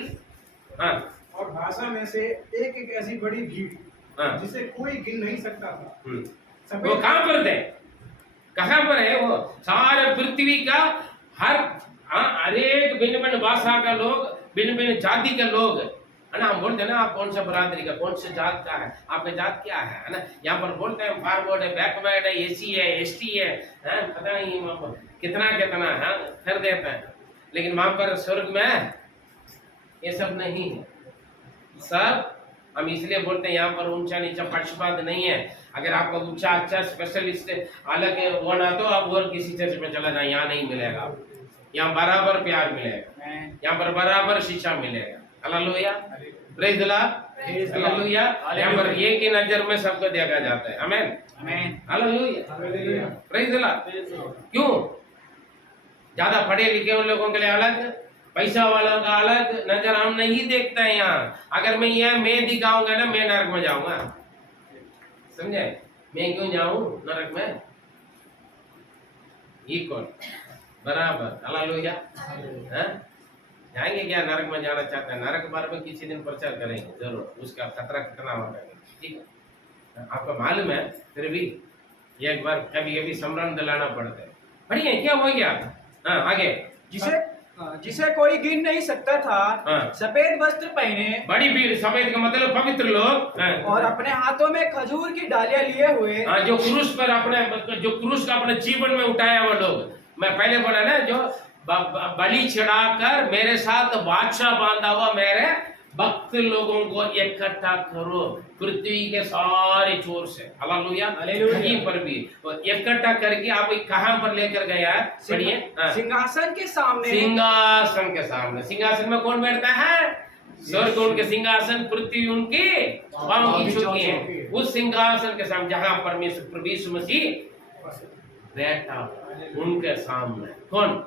हाँ, और भाषा में से एक एक ऐसी बड़ी भीड़, हाँ, जिसे कोई गिन नहीं सकता था। वो कहाँ पर थे, कहाँ पर है वो, सारे पृथ्वी का हर एक भिन्न भिन्न भाषा का लोग, भिन्न भिन्न जाति के लोग, है ना। हम बोलते हैं ना, आप कौन सा बरादरी का, कौन से जात का है, आपका जात क्या है ना। यहाँ पर बोलते हैं फॉरवर्ड है, बैकवर्ड है, एसी है, एसटी है, पता नहीं कितना कितना है कर देते हैं। लेकिन वहां पर स्वर्ग में ये सब नहीं है। सब हम इसलिए बोलते हैं यहाँ पर ऊंचा नीचा पक्षपात नहीं है। अगर आपका ऊंचा अच्छा स्पेशलिस्ट अलग होना तो आप और किसी चर्च में चला जाए, यहाँ नहीं मिलेगा। यहाँ बराबर प्यार मिलेगा, यहाँ पर बराबर शिक्षा मिलेगा। Hallelujah, praise the lord, hallelujah. यहाँ पर एक ही नजर में सबको देखा जाता है। आमीन, आमीन, हालेलुया, प्रेज़ द लॉर्ड। क्यों? ज्यादा पढ़े लिखे उन लोगों के लिए अलग, पैसा वालों का अलग नजर हम नहीं देखते हैं यहाँ। अगर मैं दिखाऊंगा ना, मैं नरक में जाऊंगा, समझे। मैं क्यों जाऊं नरक में, इक्वल बराबर। हालेलुया, जाएंगे क्या नरक में जाना चाहते हैं, नरक बारे में किसी दिन प्रचार करेंगे जरूर, उसका खतरा कितना होगा, ठीक है। आपको मालूम है, फिर भी एक बार कभी कभी सम्मान दिलाना पड़ता है। बढ़िया, क्या हो गया। हाँ, आगे। जिसे कोई गिन नहीं सकता था, हाँ। सफेद वस्त्र पहने, बड़ी भीड़, सफेद का मतलब पवित्र लोग, हाँ। और अपने हाथों में खजूर की डालियां लिए हुए, हाँ, जो क्रूस पर जो क्रूस का अपने जीवन में उठाया वो लोग। मैं पहले बोला ना, जो बलि चढ़ाकर मेरे साथ बादशाह बांधा हुआ मेरे भक्त लोगों को इकट्ठा करो, पृथ्वी के सारे चोर से। हालेलुया, कहीं पर भी इकट्ठा करके आप कहां पर लेकर गया, पढ़िए। सिंहासन के सामने, सिंहासन के सामने। सिंहासन में कौन बैठता है? स्वर्ग उनके सिंहासन, पृथ्वी उनके पांव की चौकी है। उस सिंहासन के सामने जहां परमेश्वर प्रभु यीशु मसीह बैठा, उनके सामने कौन?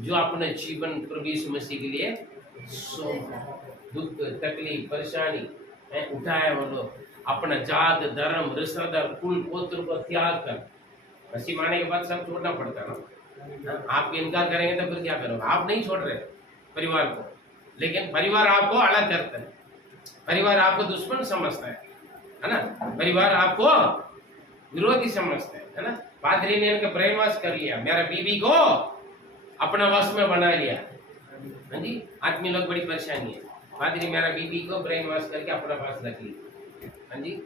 जो अपने जीवन प्रभु यीशु मसीह के लिए दुख, तकलीफ, परेशानी, उठा है वो लोग अपना जात धर्म रिश्तेदार कुल गोत्र को त्याग कर, मसीह माने के बाद सब छोड़ना पड़ता है ना। आप इनकार करेंगे तो फिर क्या करोगे? आप नहीं छोड़ रहे परिवार को, लेकिन परिवार आपको अलग करता है, परिवार आपको दुश्मन समझता है ना, परिवार आपको विरोधी समझता है ना। पादरी ने इनका ब्रेन वॉश कर लिया, मेरा बीबी को अपना वश में बना लिया। हाँ जी, आदमी लोग बड़ी परेशानी है। पादरी मेरा बीबी को ब्रेन वॉश करके अपना पास रख लिया। हाँ जी,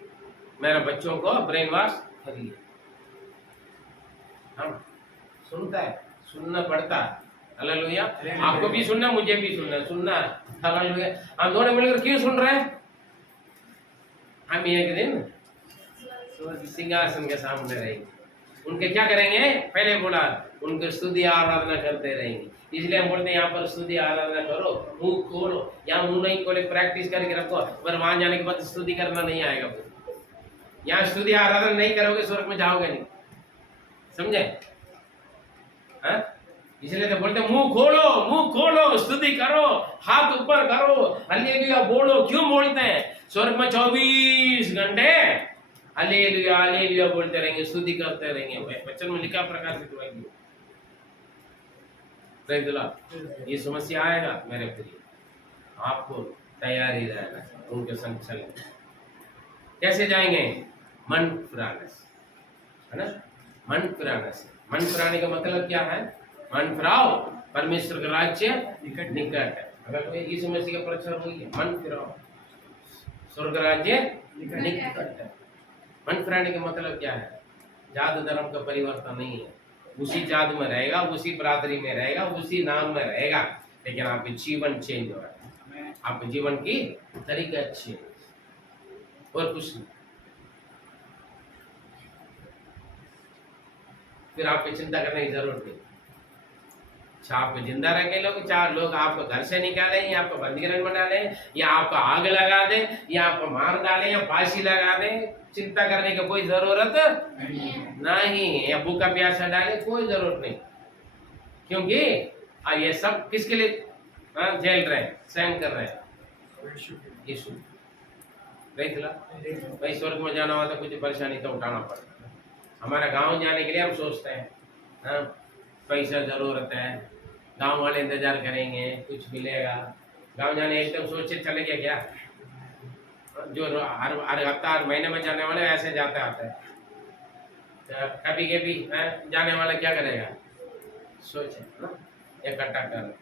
मेरा बच्चों को ब्रेन वॉश कर लिया। हाँ, सुनता है, सुनना पड़ता है। हालेलुया। आपको भी सुनना, मुझे भी सुनना। हालेलुया। हम दोनों मिलकर क्यों सुन रहे हैं? हम एक दिन सिंहासन के सामने रहेंगे, उनके क्या करेंगे? पहले बोला उनकी स्तुति आराधना करते रहेंगे। इसलिए हम बोलते हैं यहाँ पर स्तुति आराधना करो, मुंह खोलो। यहाँ मुंह नहीं खोले प्रैक्टिस करके रखो, पर वहां जाने के बाद स्तुति करना नहीं आएगा। यहाँ स्तुति आराधना नहीं करोगे स्वर्ग में जाओगे नहीं, समझे? हाँ, इसलिए तो बोलते मुंह खोलो, स्तुति करो, हाथ ऊपर करो, हालेलुया बोलो। क्यों बोलते हैं? स्वर्ग में 24 घंटे हालेलुया हालेलुया बोलते रहेंगे, स्तुति करते रहेंगे। वचन में लिखा प्रकाशित होगी। ये समस्या आएगा मेरे प्रिय, आपको तैयारी रहना, उनके संग चलेंगे। कैसे जाएंगे? मन फिराने से, है ना। मन फिराने से, मन फिराने का मतलब क्या है? मन फिराओ, परमेश्वर का राज्य निकट है। अगर कोई यीशु मसीह का प्रचार हुई है, मन फिराओ, स्वर्ग राज्य निकट है। मन फिराने का मतलब क्या है? जात धर्म का परिवर्तन नहीं है, उसी जात में रहेगा, उसी बरादरी में रहेगा, उसी नाम में रहेगा, लेकिन आपके जीवन चेंज हो रहा है, आपके जीवन की तरीका अच्छी है, और कुछ नहीं। फिर आपको चिंता करने की जरूरत नहीं। आप जिंदा रखे लोग, चार लोग आपको घर से निकालें, या आपको बंदीगृह में डालें, या आपको आग लगा दे, या आपको मार डालें, या फांसी लगा दे, चिंता करने की कोई जरूरत नहीं, या भूखा प्यासा डाले, कोई जरूरत नहीं। क्योंकि ये सब किसके लिए झेल रहे हैं, सहन कर रहे हैं? यीशु। भाई स्वर्ग में जाना हुआ तो कुछ परेशानी तो उठाना पड़ता है। हमारा गांव जाने के लिए हम सोचते हैं, हाँ पैसा जरूरत है, गांव वाले इंतजार करेंगे, कुछ मिलेगा। गांव जाने एकदम सोचे चले गया क्या? जो हर हफ्ता हर महीने में जाने वाले ऐसे जाते आते हैं, तो कभी कभी जाने वाला क्या करेगा? सोचे ना, इकट्ठा करना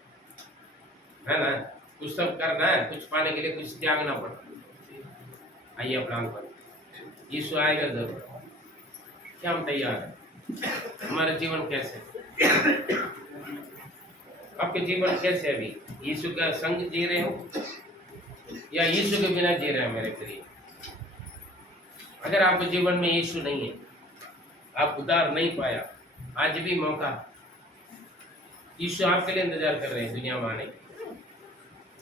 है ना, कुछ सब करना है, कुछ पाने के लिए कुछ त्यागना पड़ता है। आइए प्लान पर, यीशु आएगा जरूर। क्या हम तैयार हैं? हमारा जीवन कैसे, आपके जीवन कैसे? अभी यीशु का संग जी रहे हो या यीशु के बिना जी रहे हैं? मेरे प्रिय, अगर आपके जीवन में यीशु नहीं है, आप उद्धार नहीं पाया, आज भी मौका, यीशु आपके लिए इंतजार कर रहे हैं दुनिया में आने के,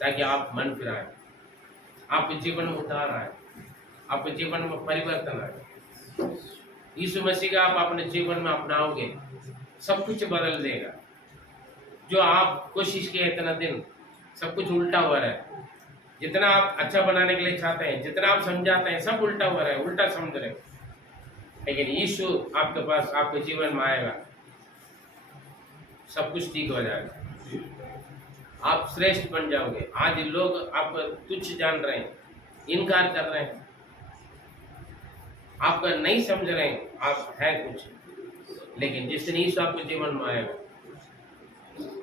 ताकि आप मन फिराएं, आपके जीवन में उद्धार आए, आपके जीवन में परिवर्तन आए। यीशु मसीह का आप अपने जीवन में अपनाओगे, सब कुछ बदल देगा। जो आप कोशिश किए इतना दिन, सब कुछ उल्टा हो रहा है। जितना आप अच्छा बनाने के लिए चाहते हैं, जितना आप समझाते हैं, सब उल्टा हो रहा है, उल्टा समझ रहे। लेकिन यीशु आपके पास, आपके जीवन में आएगा, सब कुछ ठीक हो जाएगा, आप श्रेष्ठ बन जाओगे। आज लोग आपको तुच्छ जान रहे हैं, इनकार कर रहे हैं, आपका नहीं समझ रहे हैं, आप है कुछ। लेकिन जिस दिन यीशु आपके जीवन में आएगा,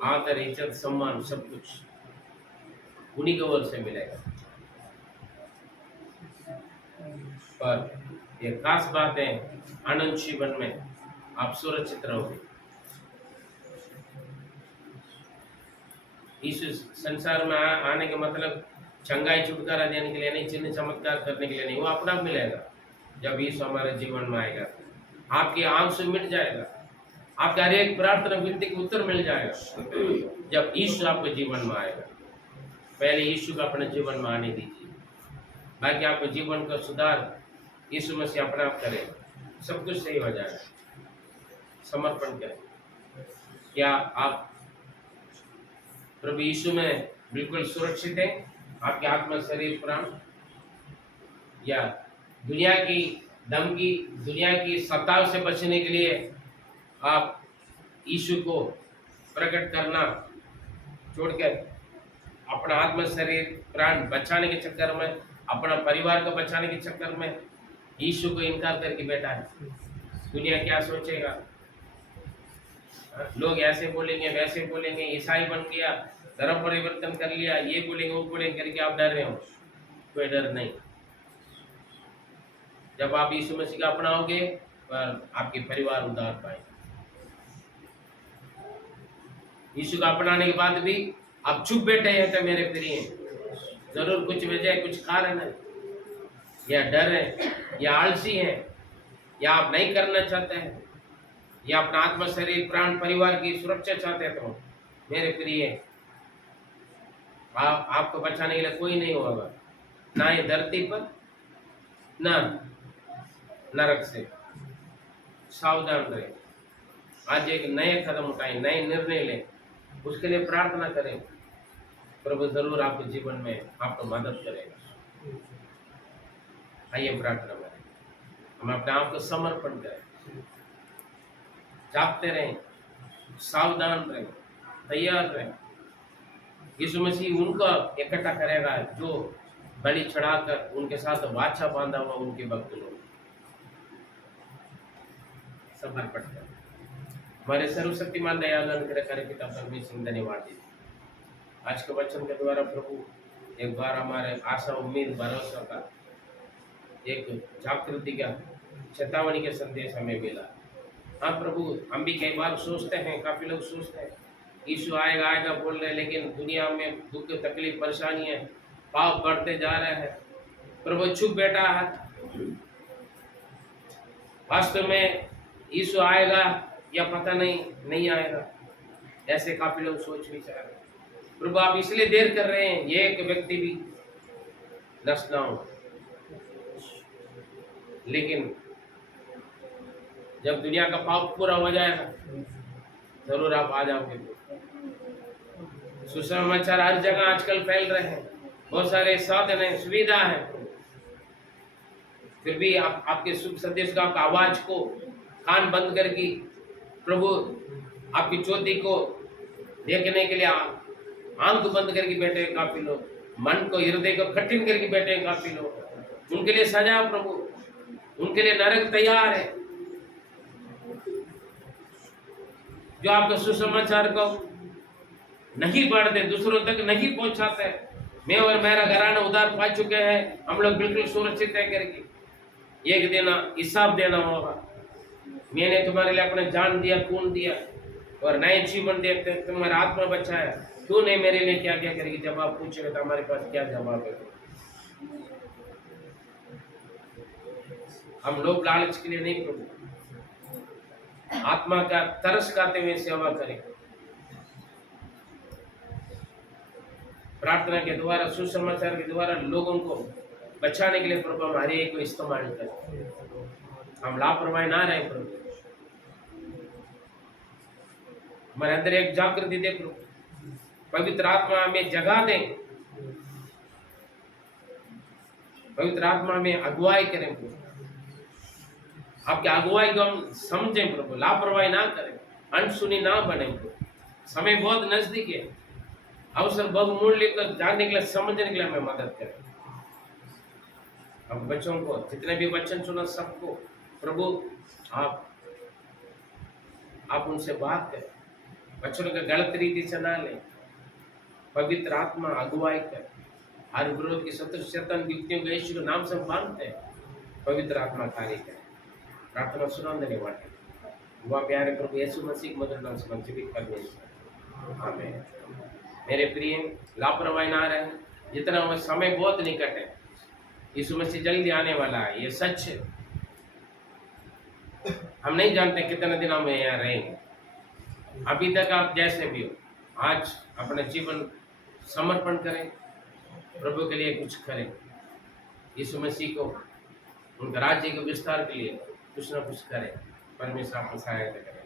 आदर इज्जत सम्मान सब कुछ उन्हीं की ओर से मिलेगा। पर ये खास बात है, आनंद जीवन में आप सुरक्षित रहोगे। इस संसार में आने का मतलब चंगाई छुटकारा देने के लिए नहीं, चिन्ह चमत्कार करने के लिए नहीं, वो अपना मिलेगा। जब यीशु हमारे जीवन में आएगा, आपकी आंसू मिट जाएगा, आपका हर एक प्रार्थना विनती का उत्तर मिल जाएगा। जब यीशु आपके जीवन में आएगा, पहले यीशु को अपने जीवन में आने दीजिए, बाकी आपके जीवन का सुधार यीशु मसीह अपने आप करे, सब कुछ सही हो जाएगा। समर्पण करें। क्या आप प्रभु यीशु में बिल्कुल सुरक्षित हैं? आपके आत्मा शरीर प्राण या दुनिया की धमकी, दुनिया की सत्ताओं से बचने के लिए आप यीशु को प्रकट करना छोड़कर अपना आत्म शरीर प्राण बचाने के चक्कर में, अपना परिवार को बचाने के चक्कर में यीशु को इनकार करके बैठा है। दुनिया क्या सोचेगा, लोग ऐसे बोलेंगे वैसे बोलेंगे, ईसाई बन गया, धर्म परिवर्तन कर लिया, ये बोलेंगे वो बोलेंगे करके आप डर रहे हो। कोई डर नहीं। जब आप यीशु मसीह का अपनाओगे पर आपके परिवार उद्धार पाएंगे। यीशु का अपनाने के बाद भी आप चुप बैठे हैं तो मेरे प्रिय, जरूर कुछ वजह, कुछ कारण है, या डर है, या आलसी है, या आप नहीं करना चाहते हैं, या अपना आत्मा शरीर प्राण परिवार की सुरक्षा चाहते हैं। तो मेरे प्रिय, आपको बचाने के लिए कोई नहीं होगा, ना ये धरती पर ना नरक से। सावधान रहे, आज एक नए कदम उठाएं, नए निर्णय लें, उसके लिए प्रार्थना करें। प्रभु जरूर आपके जीवन में आपको मदद करेगा। आइए प्रार्थना करें, हम अपने आप को समर्पण करें, जागते रहें, सावधान रहें, तैयार रहें। यीशु मसीह उनका इकट्ठा करेगा जो बलि चढ़ाकर उनके साथ वाचा बांधा हुआ उनके भक्त लोग। समर्पण करें। हमारे सर्वशक्तिमान दयालु अनुग्रहकारी पिता परमेश्वर धन्यवाद दीजिए। आज के वचन के द्वारा प्रभु एक बार हमारे आशा उम्मीद भरोसा का एक जागृति का चेतावनी के संदेश हमें मिला। हाँ प्रभु, हम भी कई बार सोचते हैं, काफी लोग सोचते हैं यीशु आएगा आएगा बोल रहे हैं, लेकिन दुनिया में दुख तकलीफ परेशानी है, पाप बढ़ते जा रहे हैं। प्रभु चुप बैठा है। वास्तव में यीशु आएगा या पता नहीं आएगा, ऐसे काफी लोग सोच विचार रहे हैं। प्रभु आप इसलिए देर कर रहे हैं, ये एक व्यक्ति भी नष्ट ना हो। लेकिन जब दुनिया का पाप पूरा हो जाएगा जरूर आप आ जाओगे। सुसमाचार हर जगह आजकल फैल रहे हैं, बहुत सारे साधन है, सुविधा है, फिर भी आपके शुभ संदेश का आवाज को कान बंद करके प्रभु आपकी ज्योति को देखने के लिए आंख बंद करके बैठे हैं काफी लोग, मन को हृदय को कठिन करके बैठे हैं काफी लोग। उनके लिए सजा प्रभु, उनके लिए नरक तैयार है। जो आपके सुसमाचार को नहीं बढ़ते, दूसरों तक नहीं पहुंचाते, मैं और मेरा घराना उधार पा चुके हैं, हम लोग बिल्कुल सुरक्षित है करके एक दिन हिसाब देना होगा। मैंने तुम्हारे लिए अपने जान दिया, खून दिया और नए जीवन देते, तुम्हारा आत्मा बचाया, क्यों नहीं मेरे लिए क्या क्या करेगी? जब आप पूछेंगे तो हमारे पास क्या जवाब है? हम लोग लालच के लिए नहीं प्रभु, आत्मा का तरस खाते हुए सेवा करें। प्रार्थना के द्वारा, सुसमाचार के द्वारा लोगों को बचाने के लिए प्रभु हमारे एक को इस्तेमाल करें। हम लापरवाही ना रहे प्रभु, हमारे अंदर एक जागृति दे प्रभु, पवित्र आत्मा हमें जगा दें, पवित्र आत्मा हमें अगुवाई करें प्रभु, आपके अगुवाई को हम समझें प्रभु, लापरवाही ना करें, अनसुनी ना बने प्रभु। समय बहुत नजदीक है, अवसर बहुमूल्य को जानने के लिए, समझने के लिए हमें मदद करें। हम बच्चों को जितने भी वचन सुना सबको प्रभु आप उनसे बात करें, बच्चों को गलत रीति से ना लें। पवित्र आत्मा अगुवाई कर, हर विरोध की शत्रु शैतान युक्तियों को यीशु के नाम से बांधते हैं। पवित्र आत्मा कार्य करे। प्रार्थना सुना देने वाले वह प्यारे प्रभु यीशु मसीह मधुर नाम से जीवित परमेश्वर, आमीन। मेरे प्रिय, लापरवाही ना रहे, जितना वह समय बहुत निकट है, यीशु मसीह जल्दी आने वाला है, ये सच है। हम नहीं जानते कितने दिन हम यहाँ रहेंगे। अभी तक आप जैसे भी हो, आज अपना जीवन समर्पण करें, प्रभु के लिए कुछ करें, यीशु मसीह को उनका राज्य के विस्तार के लिए कुछ ना कुछ करें। परमेश्वर आपको सहायता करें।